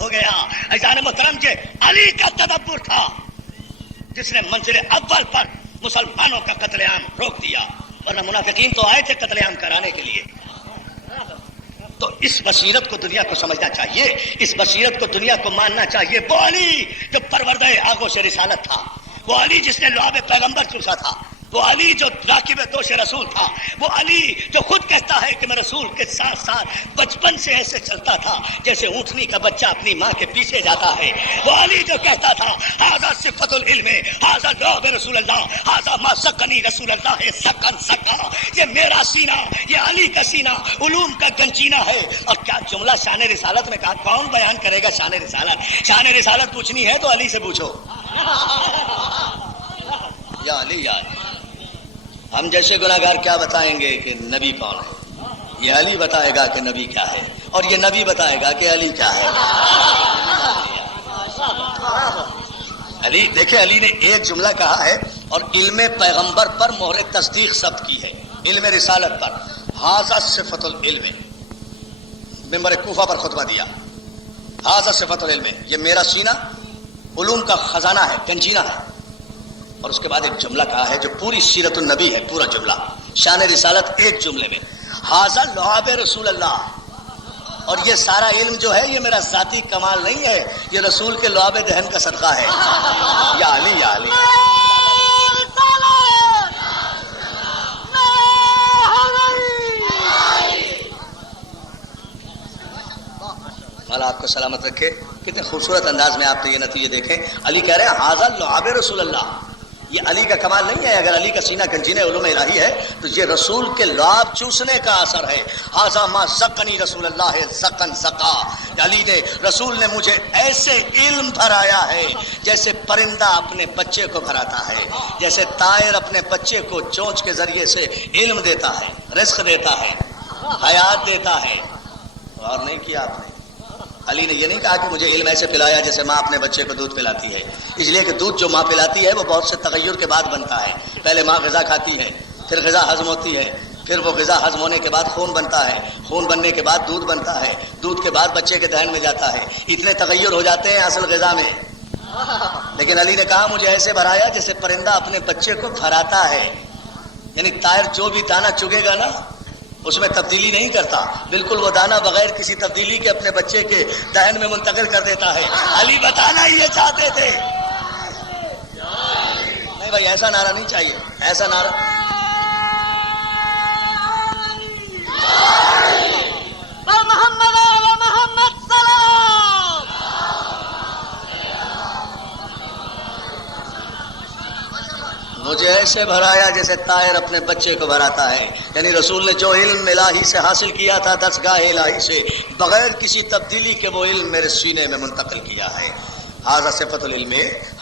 ہو گیا. ایزان محترم کے علی کا تدبر تھا جس نے منزل اول پر مسلمانوں کا قتل عام روک دیا، ورنہ منافقین تو آئے تھے قتل عام کرانے کے لیے. تو اس بصیرت کو دنیا کو سمجھنا چاہیے، اس بصیرت کو دنیا کو ماننا چاہیے. وہ علی جو پروردہ آغوش رسالت تھا، وہ علی جس نے لعاب پیغمبر چوسا تھا، وہ علی جو راکب دوش رسول تھا، وہ علی جو خود کہتا ہے کہ میں رسول کے ساتھ ساتھ بچپن سے ایسے چلتا تھا جیسے اونٹنی کا بچہ اپنی ماں کے پیچھے جاتا ہے. وہ علی جو کہتا تھا ھذا صفت العلم، ھذا لعب رسول اللہ، ھذا ما سکنی رسول اللہ سکن سکا. یہ میرا سینہ، یہ علی کا سینہ علوم کا گنجینہ ہے. اور کیا جملہ شان رسالت میں کہا. کون بیان کرے گا شان رسالت؟ شان رسالت پوچھنی ہے تو علی سے پوچھو. یا علی یا علی. ہم جیسے گناہگار کیا بتائیں گے کہ نبی کون ہے؟ یہ علی بتائے گا کہ نبی کیا ہے، اور یہ نبی بتائے گا کہ علی کیا ہے. علی دیکھیں، علی نے ایک جملہ کہا ہے اور علم پیغمبر پر مہر تصدیق ثبت کی ہے، علم رسالت پر. ھذا صفت العلم. ممبر کوفہ پر خطبہ دیا. ھذا صفت العلم، یہ میرا سینہ علوم کا خزانہ ہے، گنجینہ ہے. اور اس کے بعد ایک جملہ کہا ہے جو پوری سیرت النبی ہے، پورا جملہ شان رسالت ایک جملے میں. ھذا لعاب رسول اللہ، اور یہ سارا علم جو ہے یہ میرا ذاتی کمال نہیں ہے، یہ رسول کے لعاب دہن کا صدقہ ہے. یا علی یا علی. اللہ آپ کو سلامت رکھے. کتنے خوبصورت انداز میں آپ نے یہ نتیجے دیکھیں. علی کہہ رہے ہیں ھذا لعاب رسول اللہ، یہ علی کا کمال نہیں ہے. اگر علی کا سینہ گنجینہ علوم الہی ہے تو یہ رسول کے لعاب چوسنے کا اثر ہے. ھذا ما سقنی رسول اللہ سقن سقا، علی نے رسول نے مجھے ایسے علم بھرایا ہے جیسے پرندہ اپنے بچے کو بھراتا ہے، جیسے طائر اپنے بچے کو چونچ کے ذریعے سے علم دیتا ہے، رزق دیتا ہے، حیات دیتا ہے. اور نہیں کیا آپ نے. علی نے یہ نہیں کہا کہ مجھے علم ایسے پلایا جیسے ماں اپنے بچے کو دودھ پلاتی ہے، اس لیے کہ دودھ جو ماں پلاتی ہے وہ بہت سے تغیر کے بعد بنتا ہے. پہلے ماں غذا کھاتی ہے، پھر غذا ہضم ہوتی ہے، پھر وہ غذا ہضم ہونے کے بعد خون بنتا ہے، خون بننے کے بعد دودھ بنتا ہے، دودھ کے بعد بچے کے دہن میں جاتا ہے. اتنے تغیر ہو جاتے ہیں اصل غذا میں. لیکن علی نے کہا مجھے ایسے بھرایا جیسے پرندہ اپنے بچے کو بھراتا ہے. یعنی طائر جو بھی دانہ چگے گا نا اس میں تبدیلی نہیں کرتا، بالکل وہ دانہ بغیر کسی تبدیلی کے اپنے بچے کے دہن میں منتقل کر دیتا ہے. علی بتانا یہ چاہتے تھے. نہیں بھائی ایسا نعرہ نہیں چاہیے، ایسا نعرہ. مجھے ایسے بھرایا جیسے طائر اپنے بچے کو بھراتا ہے. یعنی رسول نے جو علم الہی سے حاصل کیا تھا دستگاہ الہی سے، بغیر کسی تبدیلی کے وہ علم میرے سینے میں منتقل کیا ہے. ھذا صفت العلم،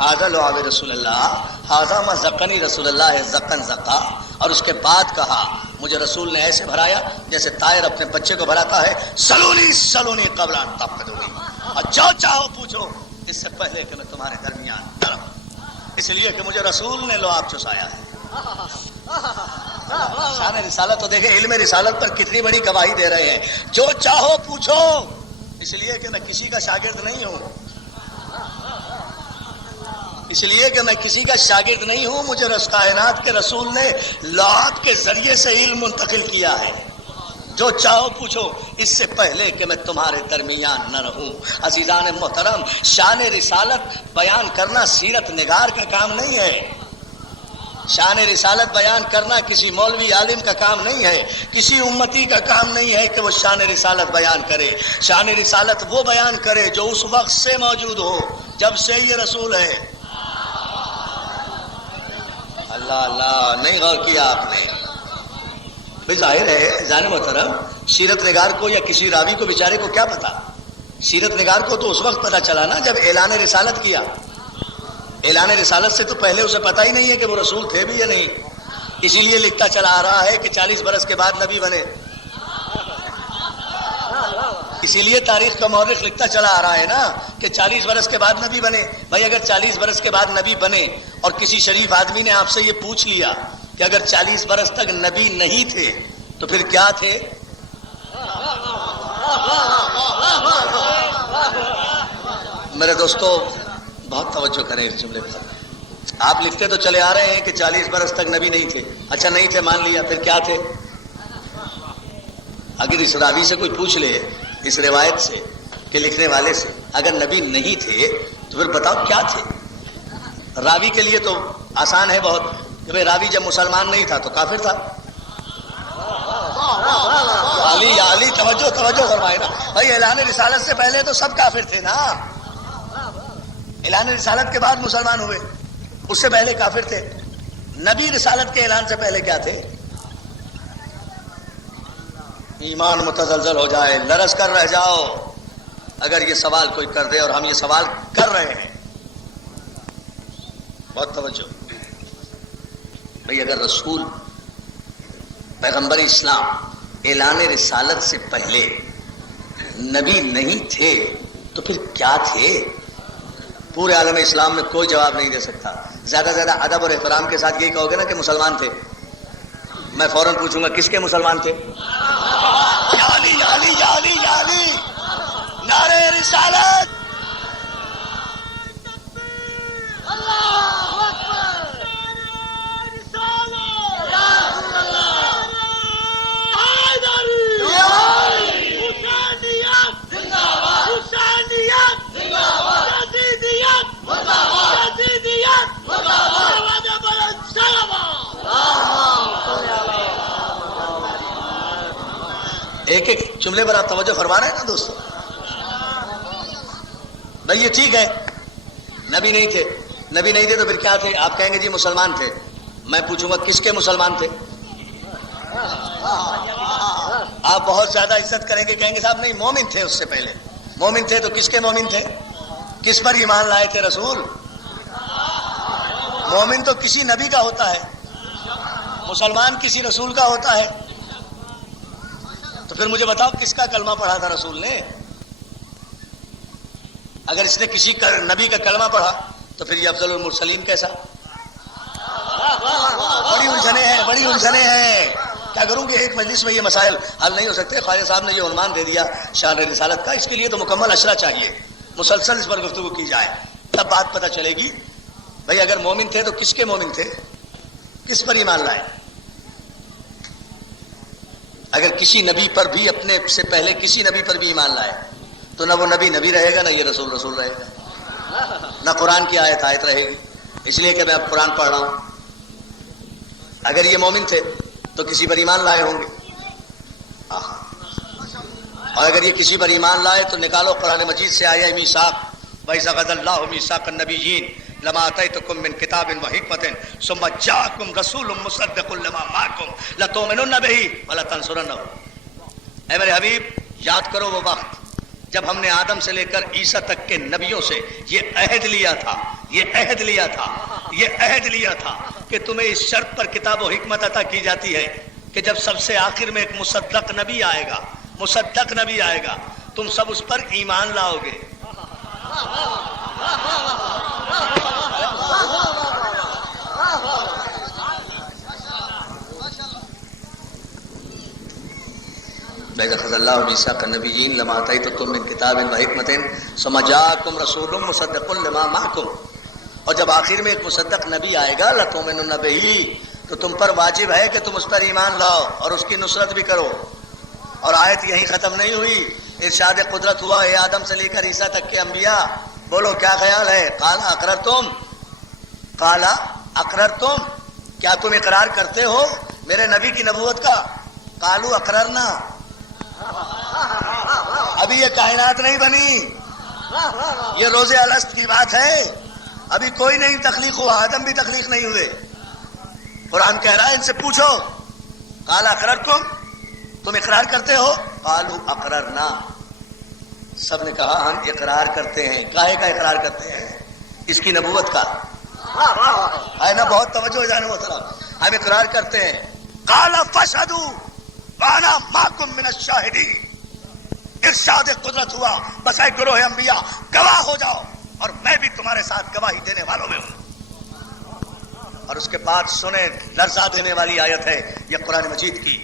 ھذا لعاب رسول اللہ، ھذا ما زقنی رسول اللہ زقن زقا. اور اس کے بعد کہا مجھے رسول نے ایسے بھرایا جیسے طائر اپنے بچے کو بھراتا ہے. سلونی سلونی قبل ان تفقدونی، اور جو چاہو پوچھو اس سے پہلے کہ میں تمہارے درمیان نرم. اس لیے کہ مجھے رسول نے لعاب چسایا ہے. شان رسالت تو دیکھیں، علم رسالت پر کتنی بڑی گواہی دے رہے ہیں. جو چاہو پوچھو، اس لیے کہ میں کسی کا شاگرد نہیں ہوں، اس لیے کہ میں کسی کا شاگرد نہیں ہوں. مجھے کائنات کے رسول نے لعاب کے ذریعے سے علم منتقل کیا ہے. جو چاہو پوچھو اس سے پہلے کہ میں تمہارے درمیان نہ رہوں. عزیزان محترم، شان رسالت بیان کرنا سیرت نگار کا کام نہیں ہے. شان رسالت بیان کرنا کسی مولوی عالم کا کام نہیں ہے، کسی امتی کا کام نہیں ہے کہ وہ شان رسالت بیان کرے. شان رسالت وہ بیان کرے جو اس وقت سے موجود ہو جب سے یہ رسول ہے. اللہ اللہ، نہیں غور کیا آپ نے. بھئی ظاہر ہے جان محترم، سیرت نگار کو یا کسی راوی کو بیچارے کو کیا پتا. سیرت نگار کو تو اس وقت پتا چلا نا جب اعلان رسالت کیا. اعلان رسالت سے تو پہلے اسے پتا ہی نہیں ہے کہ وہ رسول تھے بھی یا نہیں. اسی لیے لکھتا چلا آ رہا ہے کہ 40 برس کے بعد نبی بنے. اسی لیے تاریخ کا مورخ لکھتا چلا آ رہا ہے نا کہ 40 برس کے بعد نبی بنے. بھائی اگر 40 برس کے بعد نبی بنے اور کسی شریف آدمی نے آپ سے یہ پوچھ لیا کہ اگر 40 برس تک نبی نہیں تھے تو پھر کیا تھے؟ میرے دوستو بہت توجہ کریں اس جملے پر. آپ لکھتے تو چلے آ رہے ہیں کہ 40 برس تک نبی نہیں تھے. اچھا نہیں تھے مان لیا، پھر کیا تھے؟ اگر اس راوی سے کوئی پوچھ لے، اس روایت سے کہ لکھنے والے سے، اگر نبی نہیں تھے تو پھر بتاؤ کیا تھے؟ راوی کے لیے تو آسان ہے بہت کہ بھئی راوی جب مسلمان نہیں تھا تو کافر تھا. علی یا علی توجہ فرمائے نا. بھائی اعلان رسالت سے پہلے تو سب کافر تھے نا. اعلان رسالت کے بعد مسلمان ہوئے، اس سے پہلے کافر تھے. نبی رسالت کے اعلان سے پہلے کیا تھے؟ ایمان متزلزل ہو جائے، لرز کر رہ جاؤ اگر یہ سوال کوئی کر دے، اور ہم یہ سوال کر رہے ہیں. بہت توجہ. بھئی اگر رسول پیغمبر اسلام اعلان رسالت سے پہلے نبی نہیں تھے تو پھر کیا تھے؟ پورے عالم اسلام میں کوئی جواب نہیں دے سکتا. زیادہ زیادہ ادب اور احترام کے ساتھ یہی کہو گے نا کہ مسلمان تھے. میں فوراً پوچھوں گا کس کے مسلمان تھے؟ یا علی یا علی یا علی یا علی. نعرہ رسالت. ایک ایک جملے پر آپ توجہ فرما رہے ہیں نا دوستو. بھائی یہ ٹھیک ہے نبی نہیں تھے، نبی نہیں تھے تو پھر کیا تھے؟ آپ کہیں گے جی مسلمان تھے. میں پوچھوں گا کس کے مسلمان تھے؟ آپ بہت زیادہ عزت کریں گے، کہیں گے صاحب نہیں مومن تھے. اس سے پہلے مومن تھے تو کس کے مومن تھے؟ کس پر ایمان لائے تھے رسول؟ مومن تو کسی نبی کا ہوتا ہے، مسلمان کسی رسول کا ہوتا ہے. تو پھر مجھے بتاؤ کس کا کلمہ پڑھا تھا رسول نے؟ اگر اس نے کسی نبی کا کلمہ پڑھا تو پھر یہ افضل المرسلین کیسا؟ بڑی الجھنیں ہیں، بڑی الجھنیں ہیں. کیا کروں کہ ایک مجلس میں یہ مسائل حل نہیں ہو سکتے. خواجہ صاحب نے یہ عنوان دے دیا شان رسالت کا، اس کے لیے تو مکمل اشرہ چاہیے، مسلسل اس پر گفتگو کی جائے تب بات پتہ چلے گی. بھائی اگر مومن تھے تو کس کے مومن تھے؟ کس پر ایمان لائے؟ اگر کسی نبی پر بھی اپنے سے پہلے کسی نبی پر بھی ایمان لائے تو نہ وہ نبی نبی رہے گا، نہ یہ رسول رسول رہے گا، نہ قرآن کی آیت آیت رہے گی. اس لیے کہ میں اب قرآن پڑھ رہا ہوں. اگر یہ مومن تھے تو کسی پر ایمان لائے ہوں گے، اور اگر یہ کسی پر ایمان لائے تو نکالو قرآن مجید سے آیا میثاق، وَإِذْ أَخَذَ اللَّهُ مِيثَاقَ النَّبِيِّينَ لما آتيتكم من كتاب وحكمة ثم جاءكم رسول مصدق لما معكم لتؤمنن به ولتنصرنه. اے میرے حبیب یاد کرو وہ وقت جب ہم نے آدم سے لے کر عیسیٰ تک کے نبیوں سے یہ عہد لیا تھا، یہ عہد لیا تھا، یہ عہد لیا تھا کہ تمہیں اس شرط پر کتاب و حکمت عطا کی جاتی ہے کہ جب سب سے آخر میں ایک مصدق نبی آئے گا، مصدق نبی آئے گا، تم سب اس پر ایمان لاؤ گے. وَإِذْ أَخَذَ اللَّهُ مِيثَاقَ النَّبِيِّينَ لَمَا آتَيْتُكُم مِّن كِتَابٍ وَحِكْمَةٍ ثُمَّ جَاءَكُمْ رَسُولٌ مُّصَدِّقٌ لِّمَا مَعَكُمْ. اور جب آخر میں ایک مصدق نبی آئے گا لَتُؤْمِنُنَّ بِهِ، تو تم پر واجب ہے کہ تم اس پر ایمان لاؤ اور اس کی نصرت بھی کرو. اور آیت یہیں ختم نہیں ہوئی، ارشاد قدرت ہوا ہے آدم سے لے کر عیسیٰ تک کے انبیاء. بولو کیا خیال ہے؟ قال اقررتم، قال اقررتم، کیا تم اقرار کرتے ہو میرے نبی کی نبوت کا؟ قالوا اقررنا. ابھی یہ کائنات نہیں بنی، یہ روز الست کی بات ہے. ابھی کوئی نہیں تخلیق ہوا، آدم بھی تخلیق نہیں ہوئے. قرآن کہہ رہا ہے ان سے پوچھو. قال اقررتم، تم اقرار کرتے ہو؟ قالوا اقررنا. سب نے کہا ہم اقرار کرتے ہیں. کاہے کا اقرار کرتے ہیں؟ اس کی نبوت کا. ہے نا بہت توجہ جانے محترم، ہم اقرار کرتے ہیں. قال فاشهدوا وانا معكم من الشاهدين. ارشاد قدرت ہوا بس اے گروہ انبیاء گواہ ہو جاؤ اور میں بھی تمہارے ساتھ گواہی دینے والوں میں ہوں. اور اس کے بعد سنیں لرزا دینے والی آیت ہے یہ قرآن مجید کی،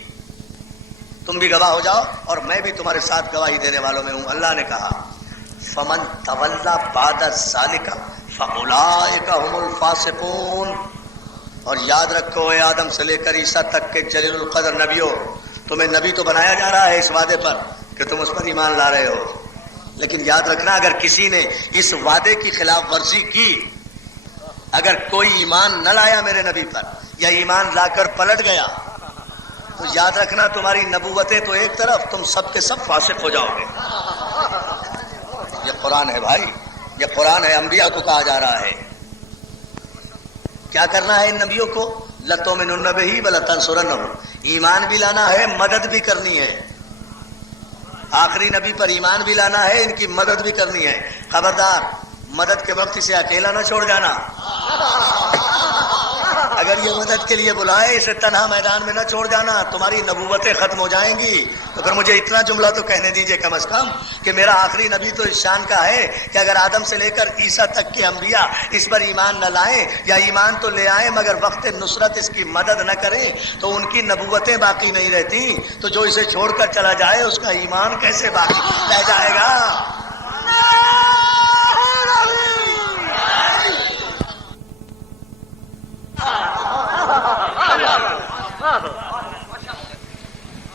تم بھی گواہ ہو جاؤ اور میں بھی تمہارے ساتھ گواہی دینے والوں میں ہوں. اللہ نے کہا فمن تولا بعد ذلک فاولئک هم الفاسقون. اور یاد رکھو اے آدم سے لے کر عیسیٰ تک کے جلیل القدر نبیوں، تمہیں نبی تو بنایا جا رہا ہے اس وعدے پر کہ تم اس پر ایمان لا رہے ہو، لیکن یاد رکھنا اگر کسی نے اس وعدے کی خلاف ورزی کی، اگر کوئی ایمان نہ لایا میرے نبی پر یا ایمان لا کر پلٹ گیا، تو یاد رکھنا تمہاری نبوتیں تو ایک طرف، تم سب کے سب فاسق ہو جاؤ گے. یہ قرآن ہے بھائی، یہ قرآن ہے. انبیاء کو کہا جا رہا ہے کیا کرنا ہے ان نبیوں کو؟ لَتُؤْمِنُنَّ بِهِ وَلَتَنصُرَنَّهُ. ایمان بھی لانا ہے، مدد بھی کرنی ہے. آخری نبی پر ایمان بھی لانا ہے، ان کی مدد بھی کرنی ہے. خبردار مدد کے وقت اسے اکیلا نہ چھوڑ جانا. اگر یہ مدد کے لیے بلائے اسے تنہا میدان میں نہ چھوڑ جانا، تمہاری نبوتیں ختم ہو جائیں گی. تو پھر مجھے اتنا جملہ تو کہنے دیجئے کم از کم کہ میرا آخری نبی تو اس شان کا ہے کہ اگر آدم سے لے کر عیسیٰ تک کے انبیاء اس پر ایمان نہ لائیں یا ایمان تو لے آئیں مگر وقت نصرت اس کی مدد نہ کریں تو ان کی نبوتیں باقی نہیں رہتی. تو جو اسے چھوڑ کر چلا جائے اس کا ایمان کیسے باقی رہ جائے گا؟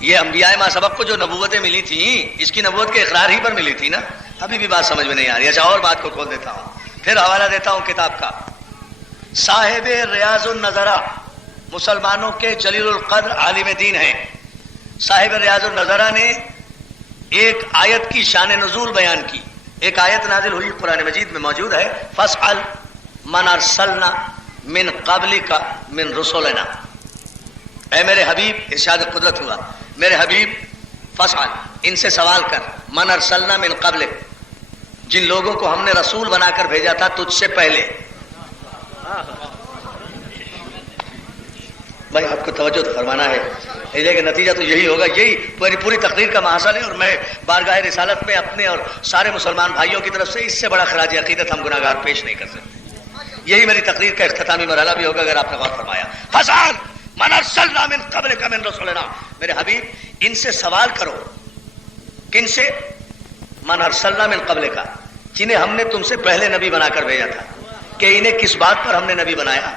یہ انبیاء ما سبق کو جو نبوتیں ملی تھیں، اس کی نبوت کے اقرار ہی پر ملی تھی نا. ابھی بھی بات سمجھ میں نہیں آ رہی. اچھا اور بات کو کھول دیتا ہوں، پھر حوالہ دیتا ہوں کتاب کا. صاحب ریاض النظرہ مسلمانوں کے جلیل القدر عالم دین ہیں. صاحب ریاض النظرہ نے ایک آیت کی شان نزول بیان کی. ایک آیت نازل ہوئی قرآن مجید میں موجود ہے، فاسأل من ارسلنا من قبلک من رسولنا. اے میرے حبیب، ارشاد قدرت ہوا، میرے حبیب فاسأل، ان سے سوال کر، من ارسلنا من قبلک، جن لوگوں کو ہم نے رسول بنا کر بھیجا تھا تجھ سے پہلے. بھائی آپ کو توجہ تو فرمانا ہے، لیکن نتیجہ تو یہی ہوگا. یہی پوری تقریر کا محاصل ہے. اور میں بارگاہ رسالت میں اپنے اور سارے مسلمان بھائیوں کی طرف سے اس سے بڑا خراج عقیدت ہم گناہگار پیش نہیں کر سکتے. یہی میری تقریر کا اختتامی مرحلہ بھی ہوگا اگر آپ نے غور فرمایا. فاسأل من ارسلنا من قبلک من رسولنا، میرے حبیب ان سے سوال کرو. کن سے؟ من ارسلنا من قبلک، جنہیں ہم نے تم سے پہلے نبی بنا کر بھیجا تھا، کہ انہیں کس بات پر ہم نے نبی بنایا.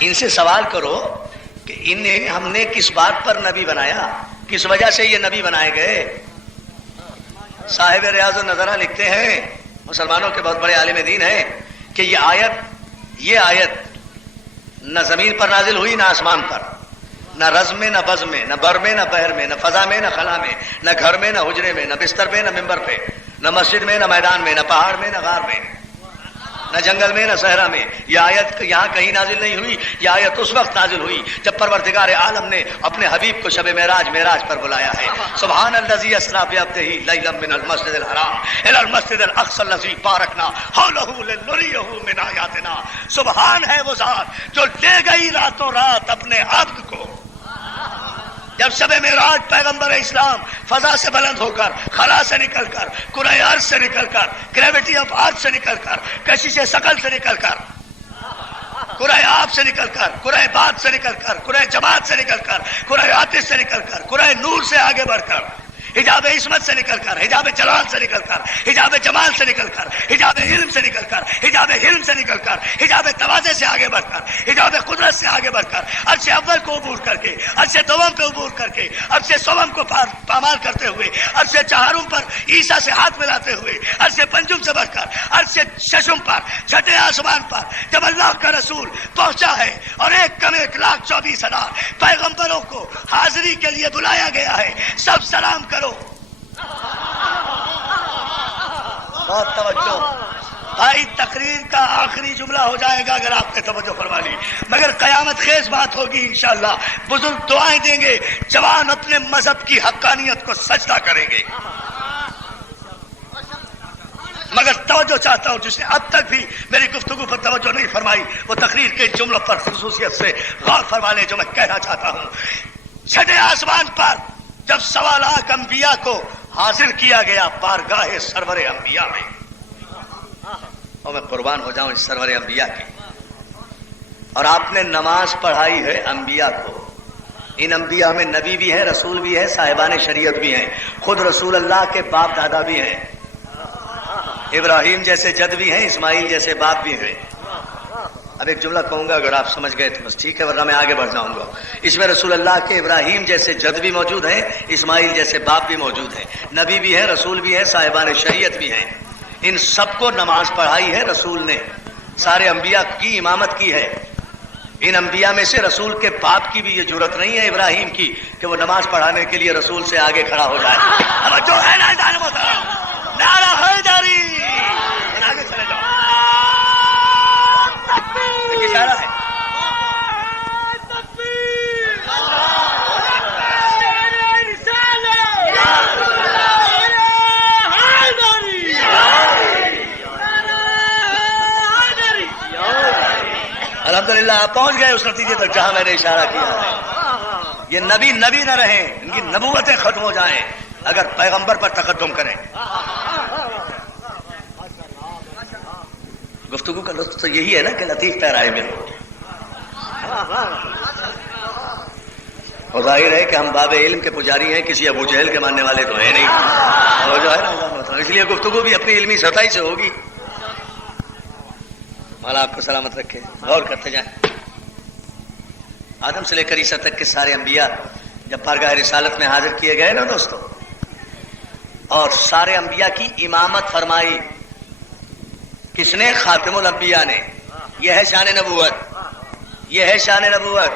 ان سے سوال کرو کہ انہیں ہم نے کس بات پر نبی بنایا، کس وجہ سے یہ نبی بنائے گئے. صاحب ریاض النظرہ لکھتے ہیں، مسلمانوں کے بہت بڑے عالم دین ہیں، کہ یہ آیت نہ زمین پر نازل ہوئی نہ آسمان پر، نہ رز میں نہ بز میں، نہ بر میں نہ بحر میں، نہ فضا میں نہ خلا میں، نہ گھر میں نہ حجرے میں، نہ بستر پہ نہ ممبر پہ، نہ مسجد میں نہ میدان میں، نہ پہاڑ میں نہ غار میں، نہ جنگل میں نہ صحرا میں. یہ آیت یہاں کہیں نازل نہیں ہوئی. یہ آیت اس وقت نازل ہوئی جب پروردگار عالم نے اپنے حبیب کو شب معراج پر بلایا ہے. سبحان الذی اسری بعبدہ لیلا من المسجد الحرام الی المسجد الاقصی الذی بارکنا حولہ لنریہ من آیاتنا. سبحان ہے وہ ذات جو لے گئی راتوں رات اپنے عبد کو. جب شب معراج پیغمبر اسلام فضا سے بلند ہو کر، خلا سے نکل کر، کرۂ ارض سے نکل کر، گریویٹی آف ارتھ سے نکل کر، کشش ثقل سے نکل کر، کرۂ آب سے نکل کر، کرۂ باد سے نکل کر، کرۂ جماعت سے نکل کر، کرۂ آتش سے نکل کر، کرۂ نور سے آگے بڑھ کر، حجاب عصمت سے نکل کر، حجاب جلال سے نکل کر، حجاب جمال سے نکل کر، حجاب علم سے نکل کر، حجاب حلم سے نکل کر، حجاب تواضع سے آگے بڑھ کر، حجاب قدرت سے آگے بڑھ کر، عرش اول کو عبور کر کے، عرش دوم پہ عبور کر کے، عرش سوم کو پامال کرتے ہوئے، عرش چہارم پر عیسیٰ سے ہاتھ ملاتے ہوئے، عرش پنجم سے بڑھ کر عرش ششم پر، چھٹے آسمان پر جب اللہ کا رسول پہنچا ہے اور 1,24,000 پیغمبروں کو حاضری کے لیے بلایا گیا ہے. سب سلام کرو. بہت توجہ بھائی، تقریر کا آخری جملہ ہو جائے گا اگر آپ نے توجہ فرما لی، مگر قیامت خیز بات ہوگی انشاءاللہ. بزرگ دعائیں دیں گے، جوان اپنے مذہب کی حقانیت کو سجدہ کریں گے. مگر توجہ چاہتا ہوں، جس نے اب تک بھی میری گفتگو پر توجہ نہیں فرمائی، وہ تقریر کے جملوں پر خصوصیت سے غور فرما لے جو میں کہنا چاہتا ہوں. چھٹے آسمان پر جب 1.25 لاکھ انبیاء کو حاضر کیا گیا بارگاہ سرور انبیاء میں، اور میں قربان ہو جاؤں اس سرور انبیاء کی، اور آپ نے نماز پڑھائی ہے انبیاء کو. ان انبیاء میں نبی بھی ہے، رسول بھی ہے، صاحبان شریعت بھی ہیں، خود رسول اللہ کے باپ دادا بھی ہیں، ابراہیم جیسے جد بھی ہیں، اسماعیل جیسے باپ بھی ہیں. اب ایک جملہ کہوں گا، اگر آپ سمجھ گئے تو بس ٹھیک ہے، ورنہ میں آگے بڑھ جاؤں گا. اس میں رسول اللہ کے ابراہیم جیسے جد بھی موجود ہیں، اسماعیل جیسے باپ بھی موجود ہیں، نبی بھی ہے، رسول بھی ہے، صاحبان شریعت بھی ہیں. ان سب کو نماز پڑھائی ہے رسول نے، سارے انبیاء کی امامت کی ہے. ان انبیاء میں سے رسول کے باپ کی بھی یہ جرت نہیں ہے ابراہیم کی کہ وہ نماز پڑھانے کے لیے رسول سے آگے کھڑا ہو جائے. اب جو ہے نا نعرہ حیدری، آگے چلے جاؤ. اشارہ ہے. الحمدللہ آپ پہنچ گئے اس نتیجے تک جہاں میں نے اشارہ کیا ہے. یہ نبی نہ رہیں، ان کی نبوتیں ختم ہو جائیں اگر پیغمبر پر تقدم کریں. گفتگو کا لطف تو یہی ہے نا کہ لطیف پیرائے میں ہو. اور ظاہر ہے کہ ہم باب علم کے پجاری ہیں، کسی ابو جہل کے ماننے والے تو ہیں نہیں. اور جو ہے نا اس لیے گفتگو بھی اپنی علمی سطح سے ہوگی. مولا آپ کو سلامت رکھے. غور کرتے جائیں. آدم سے لے کر عیسیٰ تک کے سارے انبیاء جب بارگاہ رسالت میں حاضر کیے گئے نا دوستو, اور سارے انبیاء کی امامت فرمائی. کس نے؟ خاتم الانبیاء نے. یہ ہے شان نبوت, یہ ہے شان نبوت.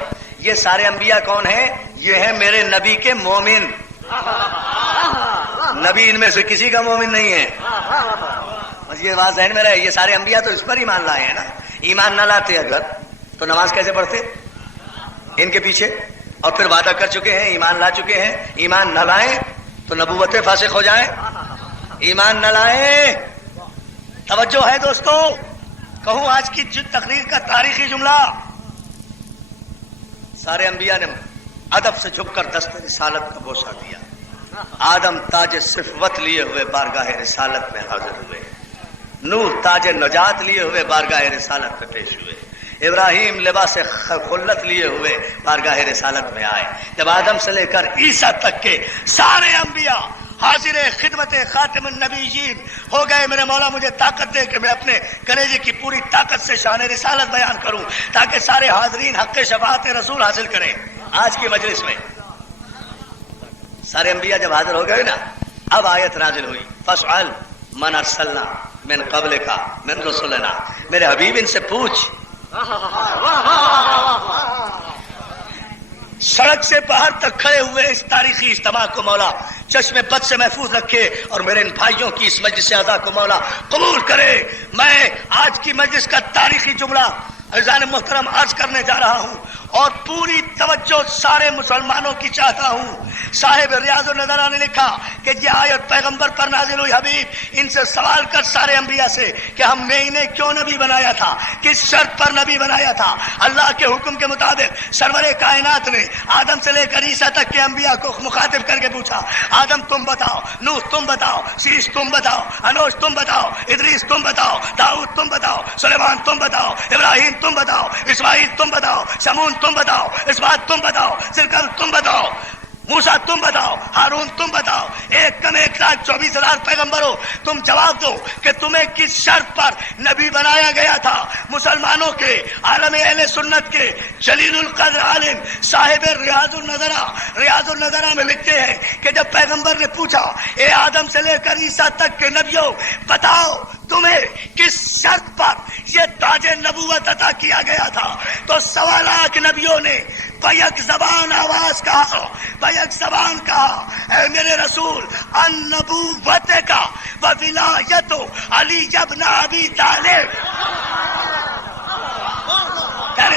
یہ سارے انبیاء کون ہیں؟ یہ ہیں میرے نبی کے مومن. نبی ان میں سے کسی کا مومن نہیں ہے. یہ بات ذہن میں رہے. یہ سارے انبیاء تو اس پر ایمان لائے ہیں نا. ایمان نہ لاتے اگر تو نماز کیسے پڑھتے ان کے پیچھے؟ اور پھر وعدہ کر چکے ہیں, ایمان لا چکے ہیں. ایمان نہ لائیں تو نبوتیں فاسق ہو جائیں. ایمان نہ لائیں. توجہ ہے دوستو. کہوں آج کی تقریر کا تاریخی جملہ, سارے انبیاء نے ادب سے جھک کر دست رسالت کا بوسہ دیا. آدم تاج صفوت لیے ہوئے بارگاہ رسالت میں حاضر ہوئے. نوح تاج نجات لیے ہوئے بارگاہ رسالت میں پیش ہوئے. ابراہیم لباس خلت لیے ہوئے بارگاہ رسالت میں آئے. جب آدم سے لے کر عیسیٰ تک کے سارے انبیاء حاضر خدمت خاتم النبیین ہو گئے, میرے مولا مجھے طاقت دے کہ میں اپنے کلیجے کی پوری طاقت سے شان رسالت بیان کروں تاکہ سارے حاضرین حق شفاعت رسول حاصل کریں. آج کی مجلس میں سارے انبیاء جب حاضر ہو گئے نا, اب آیت نازل ہوئی. فاسأل من ارسلنا من قبلک من رسلنا. میرے حبیب ان سے پوچھ. سڑک سے باہر تک کھڑے ہوئے اس تاریخی اجتماع کو مولا چشم بد سے محفوظ رکھے, اور میرے ان بھائیوں کی اس مجلس اعزا کو مولا قبول کرے. میں آج کی مجلس کا تاریخی جملہ عزیزان محترم عرض کرنے جا رہا ہوں, اور پوری توجہ سارے مسلمانوں کی چاہتا ہوں. صاحب ریاض النظرہ نے لکھا کہ یہ آیت پیغمبر پر نازل ہوئی. حبیب ان سے سوال کر سارے انبیاء سے کہ ہم نے انہیں کیوں نبی بنایا تھا, کس شرط پر نبی بنایا تھا. اللہ کے حکم کے مطابق سرور کائنات نے آدم سے لے کر عیسیٰ تک کے انبیاء کو مخاطب کر کے پوچھا, آدم تم بتاؤ, نوح تم بتاؤ, شیش تم بتاؤ, انوش تم بتاؤ, ادریس تم بتاؤ, داؤد تم بتاؤ, سلیمان تم بتاؤ, ابراہیم تم بتاؤ, اسماعیل تم بتاؤ, شمون تم بتاؤ, اسبات تم بتاؤ, سرکل تم بتاؤ, موسیٰ تم بتاؤ, ہارون تم بتاؤ. 1,24,000 پیغمبر ہو, تم جواب دو کہ تمہیں کس شرط پر نبی بنایا گیا تھا. مسلمانوں کے عالم اہل سنت کے جلیل القدر عالم صاحب ریاض النظرہ میں لکھتے ہیں کہ جب پیغمبر نے پوچھا اے آدم سے لے کر عیسیٰ تک کے نبیوں بتاؤ تمہیں کس شرط پر یہ تاج نبوت عطا کیا گیا تھا, تو 1.25 لاکھ نبیوں نے بیک زبان آواز کہا, بیک زبان کہا, اے میرے رسول النبوت کا و ولایت علی ابن ابی طالب.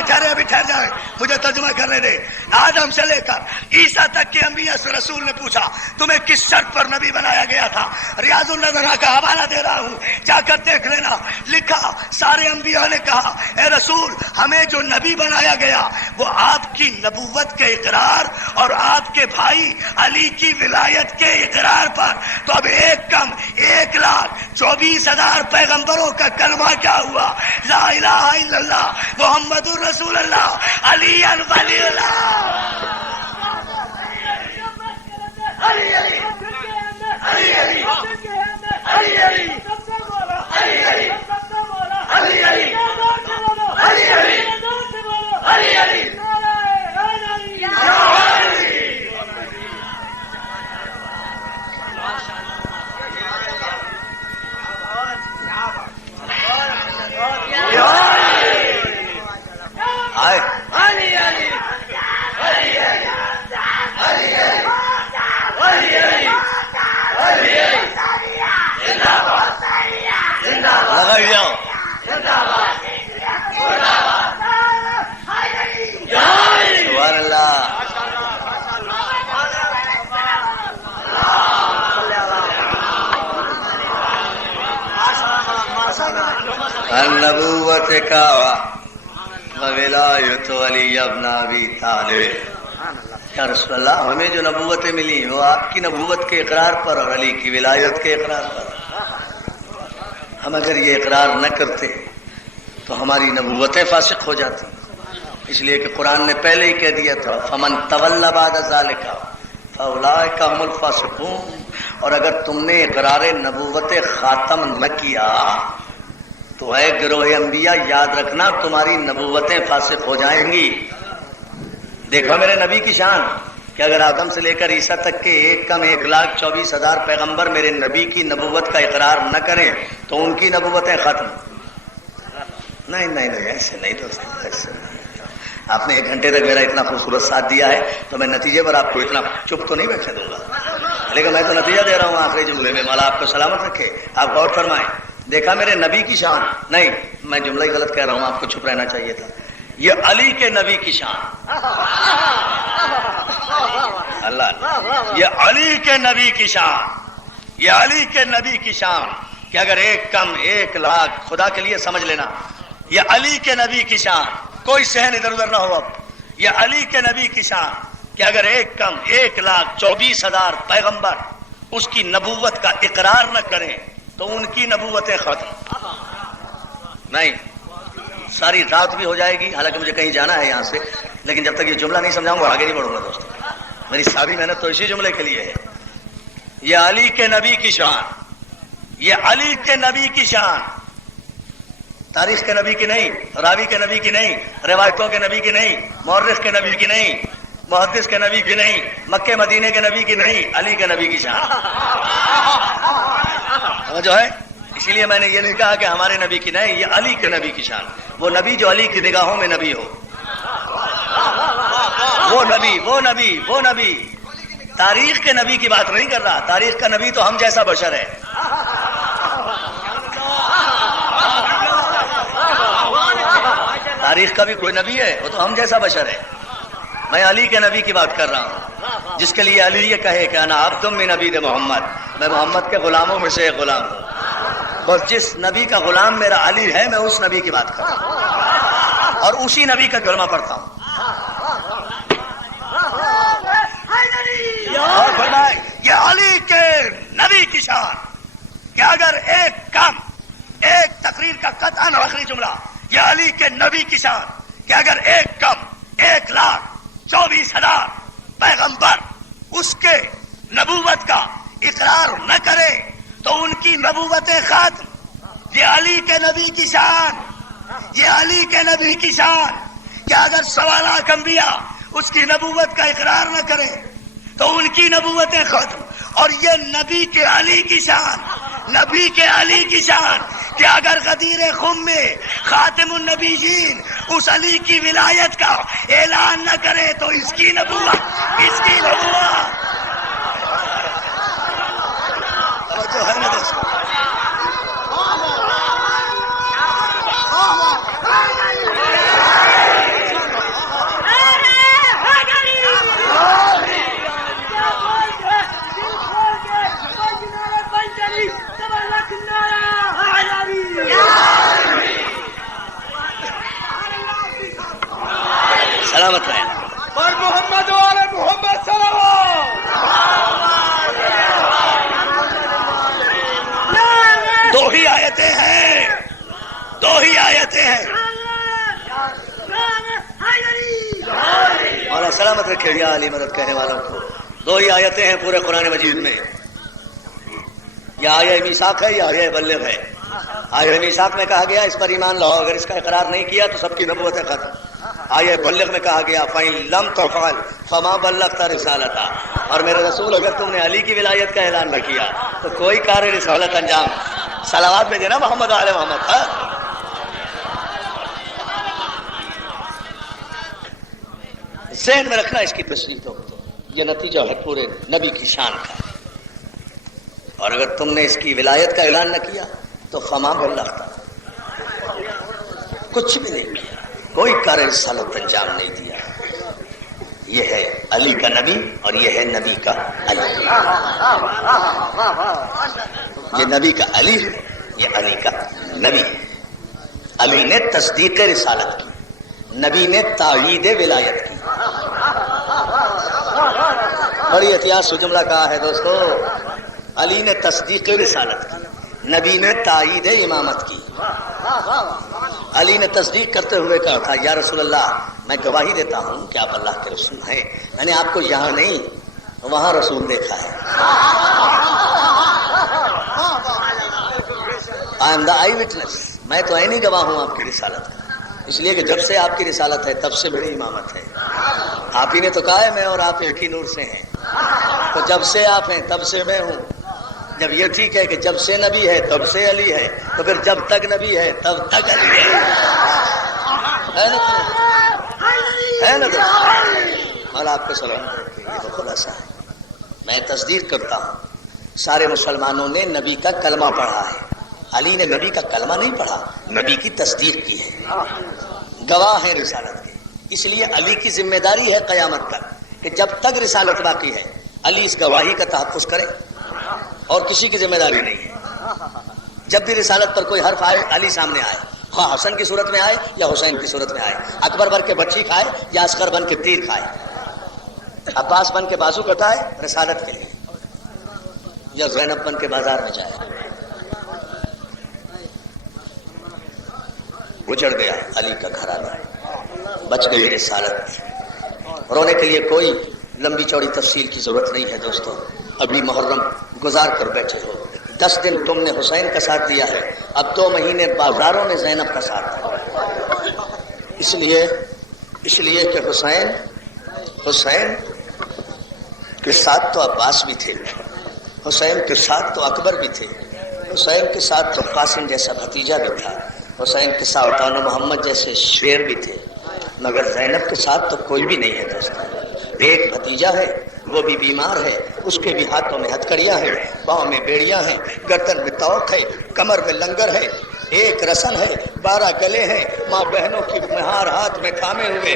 ٹھہرے ابھی ٹھہر جائیں, مجھے ترجمہ کرنے دے. آدم سے لے کر عیسیٰ تک کے انبیاء سے رسول نے پوچھا تمہیں کس شرط پر نبی بنایا گیا تھا. ریاض النظرہ کا حوالہ دے رہا ہوں, جا کر دیکھ لینا. لکھا سارے انبیاء نے کہا اے رسول ہمیں جو نبی بنایا گیا وہ آپ کی نبوت کے اقرار اور آپ کے بھائی علی کی ولایت کے اقرار پر. تو اب ایک کم 1,24,000 پیغمبروں کا کلمہ کیا ہوا؟ لا الہ الا اللہ محمد رسول اللہ علی ولی اللہ. علی علی علی علی علی علی النبوت کا ولایت علی ابن ابی طالب. یا رسول اللہ ہمیں جو نبوتیں ملی وہ آپ کی نبوت کے اقرار پر اور علی کی ولایت کے اقرار پر. ہم اگر یہ اقرار نہ کرتے تو ہماری نبوتیں فاسق ہو جاتی, اس لیے کہ قرآن نے پہلے ہی کہہ دیا تھا فمن تولی بعد ذالک فاولئک هم الفاسقون. اور اگر تم نے اقرار نبوت خاتم نہ کیا تو ہے گروہ انبیاء، یاد رکھنا تمہاری نبوتیں فاسق ہو جائیں گی۔ دیکھو میرے نبی کی شان کہ اگر آدم سے لے کر عیسیٰ تک کے 1,24,000 پیغمبر میرے نبی کی نبوت کا اقرار نہ کریں تو ان کی نبوتیں ختم۔ نہیں نہیں نہیں، ایسے نہیں دوستو، ایسے نہیں۔ آپ نے 1 گھنٹے تک میرا اتنا خوبصورت ساتھ دیا ہے تو میں نتیجے پر آپ کو اتنا چپ تو نہیں بیٹھنے دوں گا، لیکن میں تو نتیجہ دے رہا ہوں آخری جملے میں۔ مولا آپ کو سلامت رکھے۔ آپ غور فرمائیں، دیکھا میرے نبی کی شان؟ نہیں، میں جملہ ہی غلط کہہ رہا ہوں، آپ کو چپ رہنا چاہیے تھا۔ یہ علی کے نبی کی شان، اللہ، یہ علی کے نبی کی شان، یہ علی کے نبی کی شان کہ اگر 1 کم 1 لاکھ، خدا کے لیے سمجھ لینا، یہ علی کے نبی کی شان، کوئی صحن ادھر ادھر نہ ہو۔ اب یہ علی کے نبی کی شان کہ اگر 1 کم 1,24,000 پیغمبر اس کی نبوت کا اقرار نہ کریں تو ان کی نبوتیں ختم۔ نہیں، ساری رات بھی ہو جائے گی، حالانکہ مجھے کہیں جانا ہے یہاں سے، لیکن جب تک یہ جملہ نہیں سمجھاؤں گا آگے نہیں بڑھوں گا دوستوں۔ میری ساری محنت تو اسی جملے کے لیے ہے۔ یہ علی کے نبی کی شان، یہ علی کے نبی کی شان، تاریخ کے نبی کی نہیں، راوی کے نبی کی نہیں، روایتوں کے نبی کی نہیں، مورخ کے نبی کی نہیں، محدث کے نبی کی نہیں، مکے مدینے کے نبی کی نہیں، علی کے نبی کی شان جو ہے۔ اسی لیے میں نے یہ نہیں کہا کہ ہمارے نبی کی نہیں، یہ علی کے نبی کی شان، وہ نبی جو علی کی نگاہوں میں نبی ہو، وہ نبی تاریخ کے نبی کی بات نہیں کر رہا۔ تاریخ کا نبی تو ہم جیسا بشر ہے، تاریخ کا بھی کوئی نبی ہے، وہ تو ہم جیسا بشر ہے۔ میں علی کے نبی کی بات کر رہا ہوں جس کے لیے علی یہ کہے کہ انا عبد من عبید محمد، میں محمد کے غلاموں میں سے ایک غلام ہوں۔ بس جس نبی کا غلام میرا علی ہے، میں اس نبی کی بات کر رہا ہوں اور اسی نبی کا کلمہ پڑھتا ہوں۔ اور فرمائے یہ علی کے نبی کی شان کہ اگر 1 کم 1 تقریر کا قطعاً آخری جملہ، یہ علی کے نبی کی شان کہ اگر 1 کم 1,24,000 پیغمبر اس کے نبوت کا اقرار نہ کرے تو ان کی نبوتیں ختم۔ یہ علی کے نبی کی شان، یہ علی کے نبی کی شان کہ اگر 1.25 لاکھ انبیاء اس کی نبوت کا اقرار نہ کرے تو ان کی نبوتیں ختم۔ اور یہ نبی کے علی کی شان، نبی کے علی کی شان کہ اگر غدیر خم میں خاتم النبیین اس علی کی ولایت کا اعلان نہ کرے تو اس کی نبوت توجہ ہے نا دوستو؟ سلامت رہے پر محمد والے محمد صلوات۔ دو ہی آیتیں ہیں، دو ہی آیتیں ہیں۔ مولا سلامت رکھے یا علی مدد کہنے والوں کو۔ 2 ہی آیتیں ہیں پورے قرآن مجید میں، یا آیہ میثاق ہے یا آیہ بلغ ہے۔ آیہ میثاق میں کہا گیا اس پر ایمان لاؤ، اگر اس کا اقرار نہیں کیا تو سب کی نبوتیں ختم۔ آیہ بلغ میں کہا گیا فَإِن لَمْ تَفْعَلْ فَمَا بَلَّغْتَ رِسَالَتَهُ، اور میرے رسول اگر تم نے علی کی ولایت کا اعلان نہ کیا تو کوئی کار رسالت انجام۔ صلوات بھیجے نا محمد آل محمد۔ ذہن میں رکھنا اس کی تصریح تو یہ نتیجہ ہے پورے نبی کی شان کا۔ اور اگر تم نے اس کی ولایت کا اعلان نہ کیا تو فما بلغتا، کچھ بھی نہیں کیا، کوئی کار رسالت انجام نہیں دیا۔ یہ ہے علی کا نبی اور یہ ہے نبی کا علی۔ یہ نبی کا علی ہے، یہ علی کا نبی ہے۔ علی نے تصدیق رسالت کی، نبی نے تائید ولایت کی۔ بڑی احتیاط سے جملہ کہا ہے دوستو، علی نے تصدیق رسالت کی، نبی نے تائید امامت کی۔ علی نے تصدیق کرتے ہوئے کہا تھا یا رسول اللہ میں گواہی دیتا ہوں کہ آپ اللہ کے رسول ہیں، میں نے آپ کو یہاں نہیں وہاں رسول دیکھا ہے۔ I am the eye witness. میں تو عینی گواہ ہوں آپ کی رسالت کا، اس لیے کہ جب سے آپ کی رسالت ہے تب سے میری امامت ہے۔ آپ ہی نے تو کہا ہے میں اور آپ ایک ہی نور سے ہیں، تو جب سے آپ ہیں تب سے میں ہوں۔ جب یہ ٹھیک ہے کہ جب سے نبی ہے تب سے علی ہے، تو پھر جب تک نبی ہے تب تک علی ہے نا؟ اور آپ کو سلام کرتے ہیں، یہ تو خلاصہ ہے۔ میں تصدیق کرتا ہوں سارے مسلمانوں نے نبی کا کلمہ پڑھا ہے، علی نے نبی کا کلمہ نہیں پڑھا، نبی کی تصدیق کی ہے، گواہ ہیں رسالت کے۔ اس لیے علی کی ذمہ داری ہے قیامت تک کہ جب تک رسالت باقی ہے علی اس گواہی کا تحفظ کرے، اور کسی کی ذمہ داری نہیں ہے۔ جب بھی رسالت پر کوئی حرف آئے علی سامنے آئے، خواہ حسن کی صورت میں آئے یا حسین کی صورت میں آئے، اکبر بن کے بچی کھائے یا اصغر بن کے تیر کھائے، عباس بن کے بازو کٹائے رسالت کے لیے، یا زینب بن کے بازار میں جائے۔ اجڑ گیا علی کا گھرانہ، بچ گئی رسالت۔ رونے کے لیے کوئی لمبی چوڑی تفصیل کی ضرورت نہیں ہے دوستو، ابھی محرم گزار کر بیٹھے ہو، 10 دن تم نے حسین کا ساتھ دیا ہے، اب 2 مہینے بازاروں میں زینب کا ساتھ دیا۔ اس لیے کہ حسین کے ساتھ تو عباس بھی تھے، حسین کے ساتھ تو اکبر بھی تھے، حسین کے ساتھ تو قاسم جیسا بھتیجا بھی تھا، حسین کے ساتھ سلطان محمد جیسے شیر بھی تھے، مگر زینب کے ساتھ تو کوئی بھی نہیں ہے دوستو۔ ایک بھتیجا ہے، وہ بھی بیمار ہے، اس کے بھی ہاتھوں میں ہتھکڑیاں ہیں، پاؤں میں بیڑیاں ہیں، گردن میں توق ہے، کمر میں لنگر ہے، ایک رسن ہے، 12 گلے ہیں، ماں بہنوں کی مہار ہاتھ میں تھامے ہوئے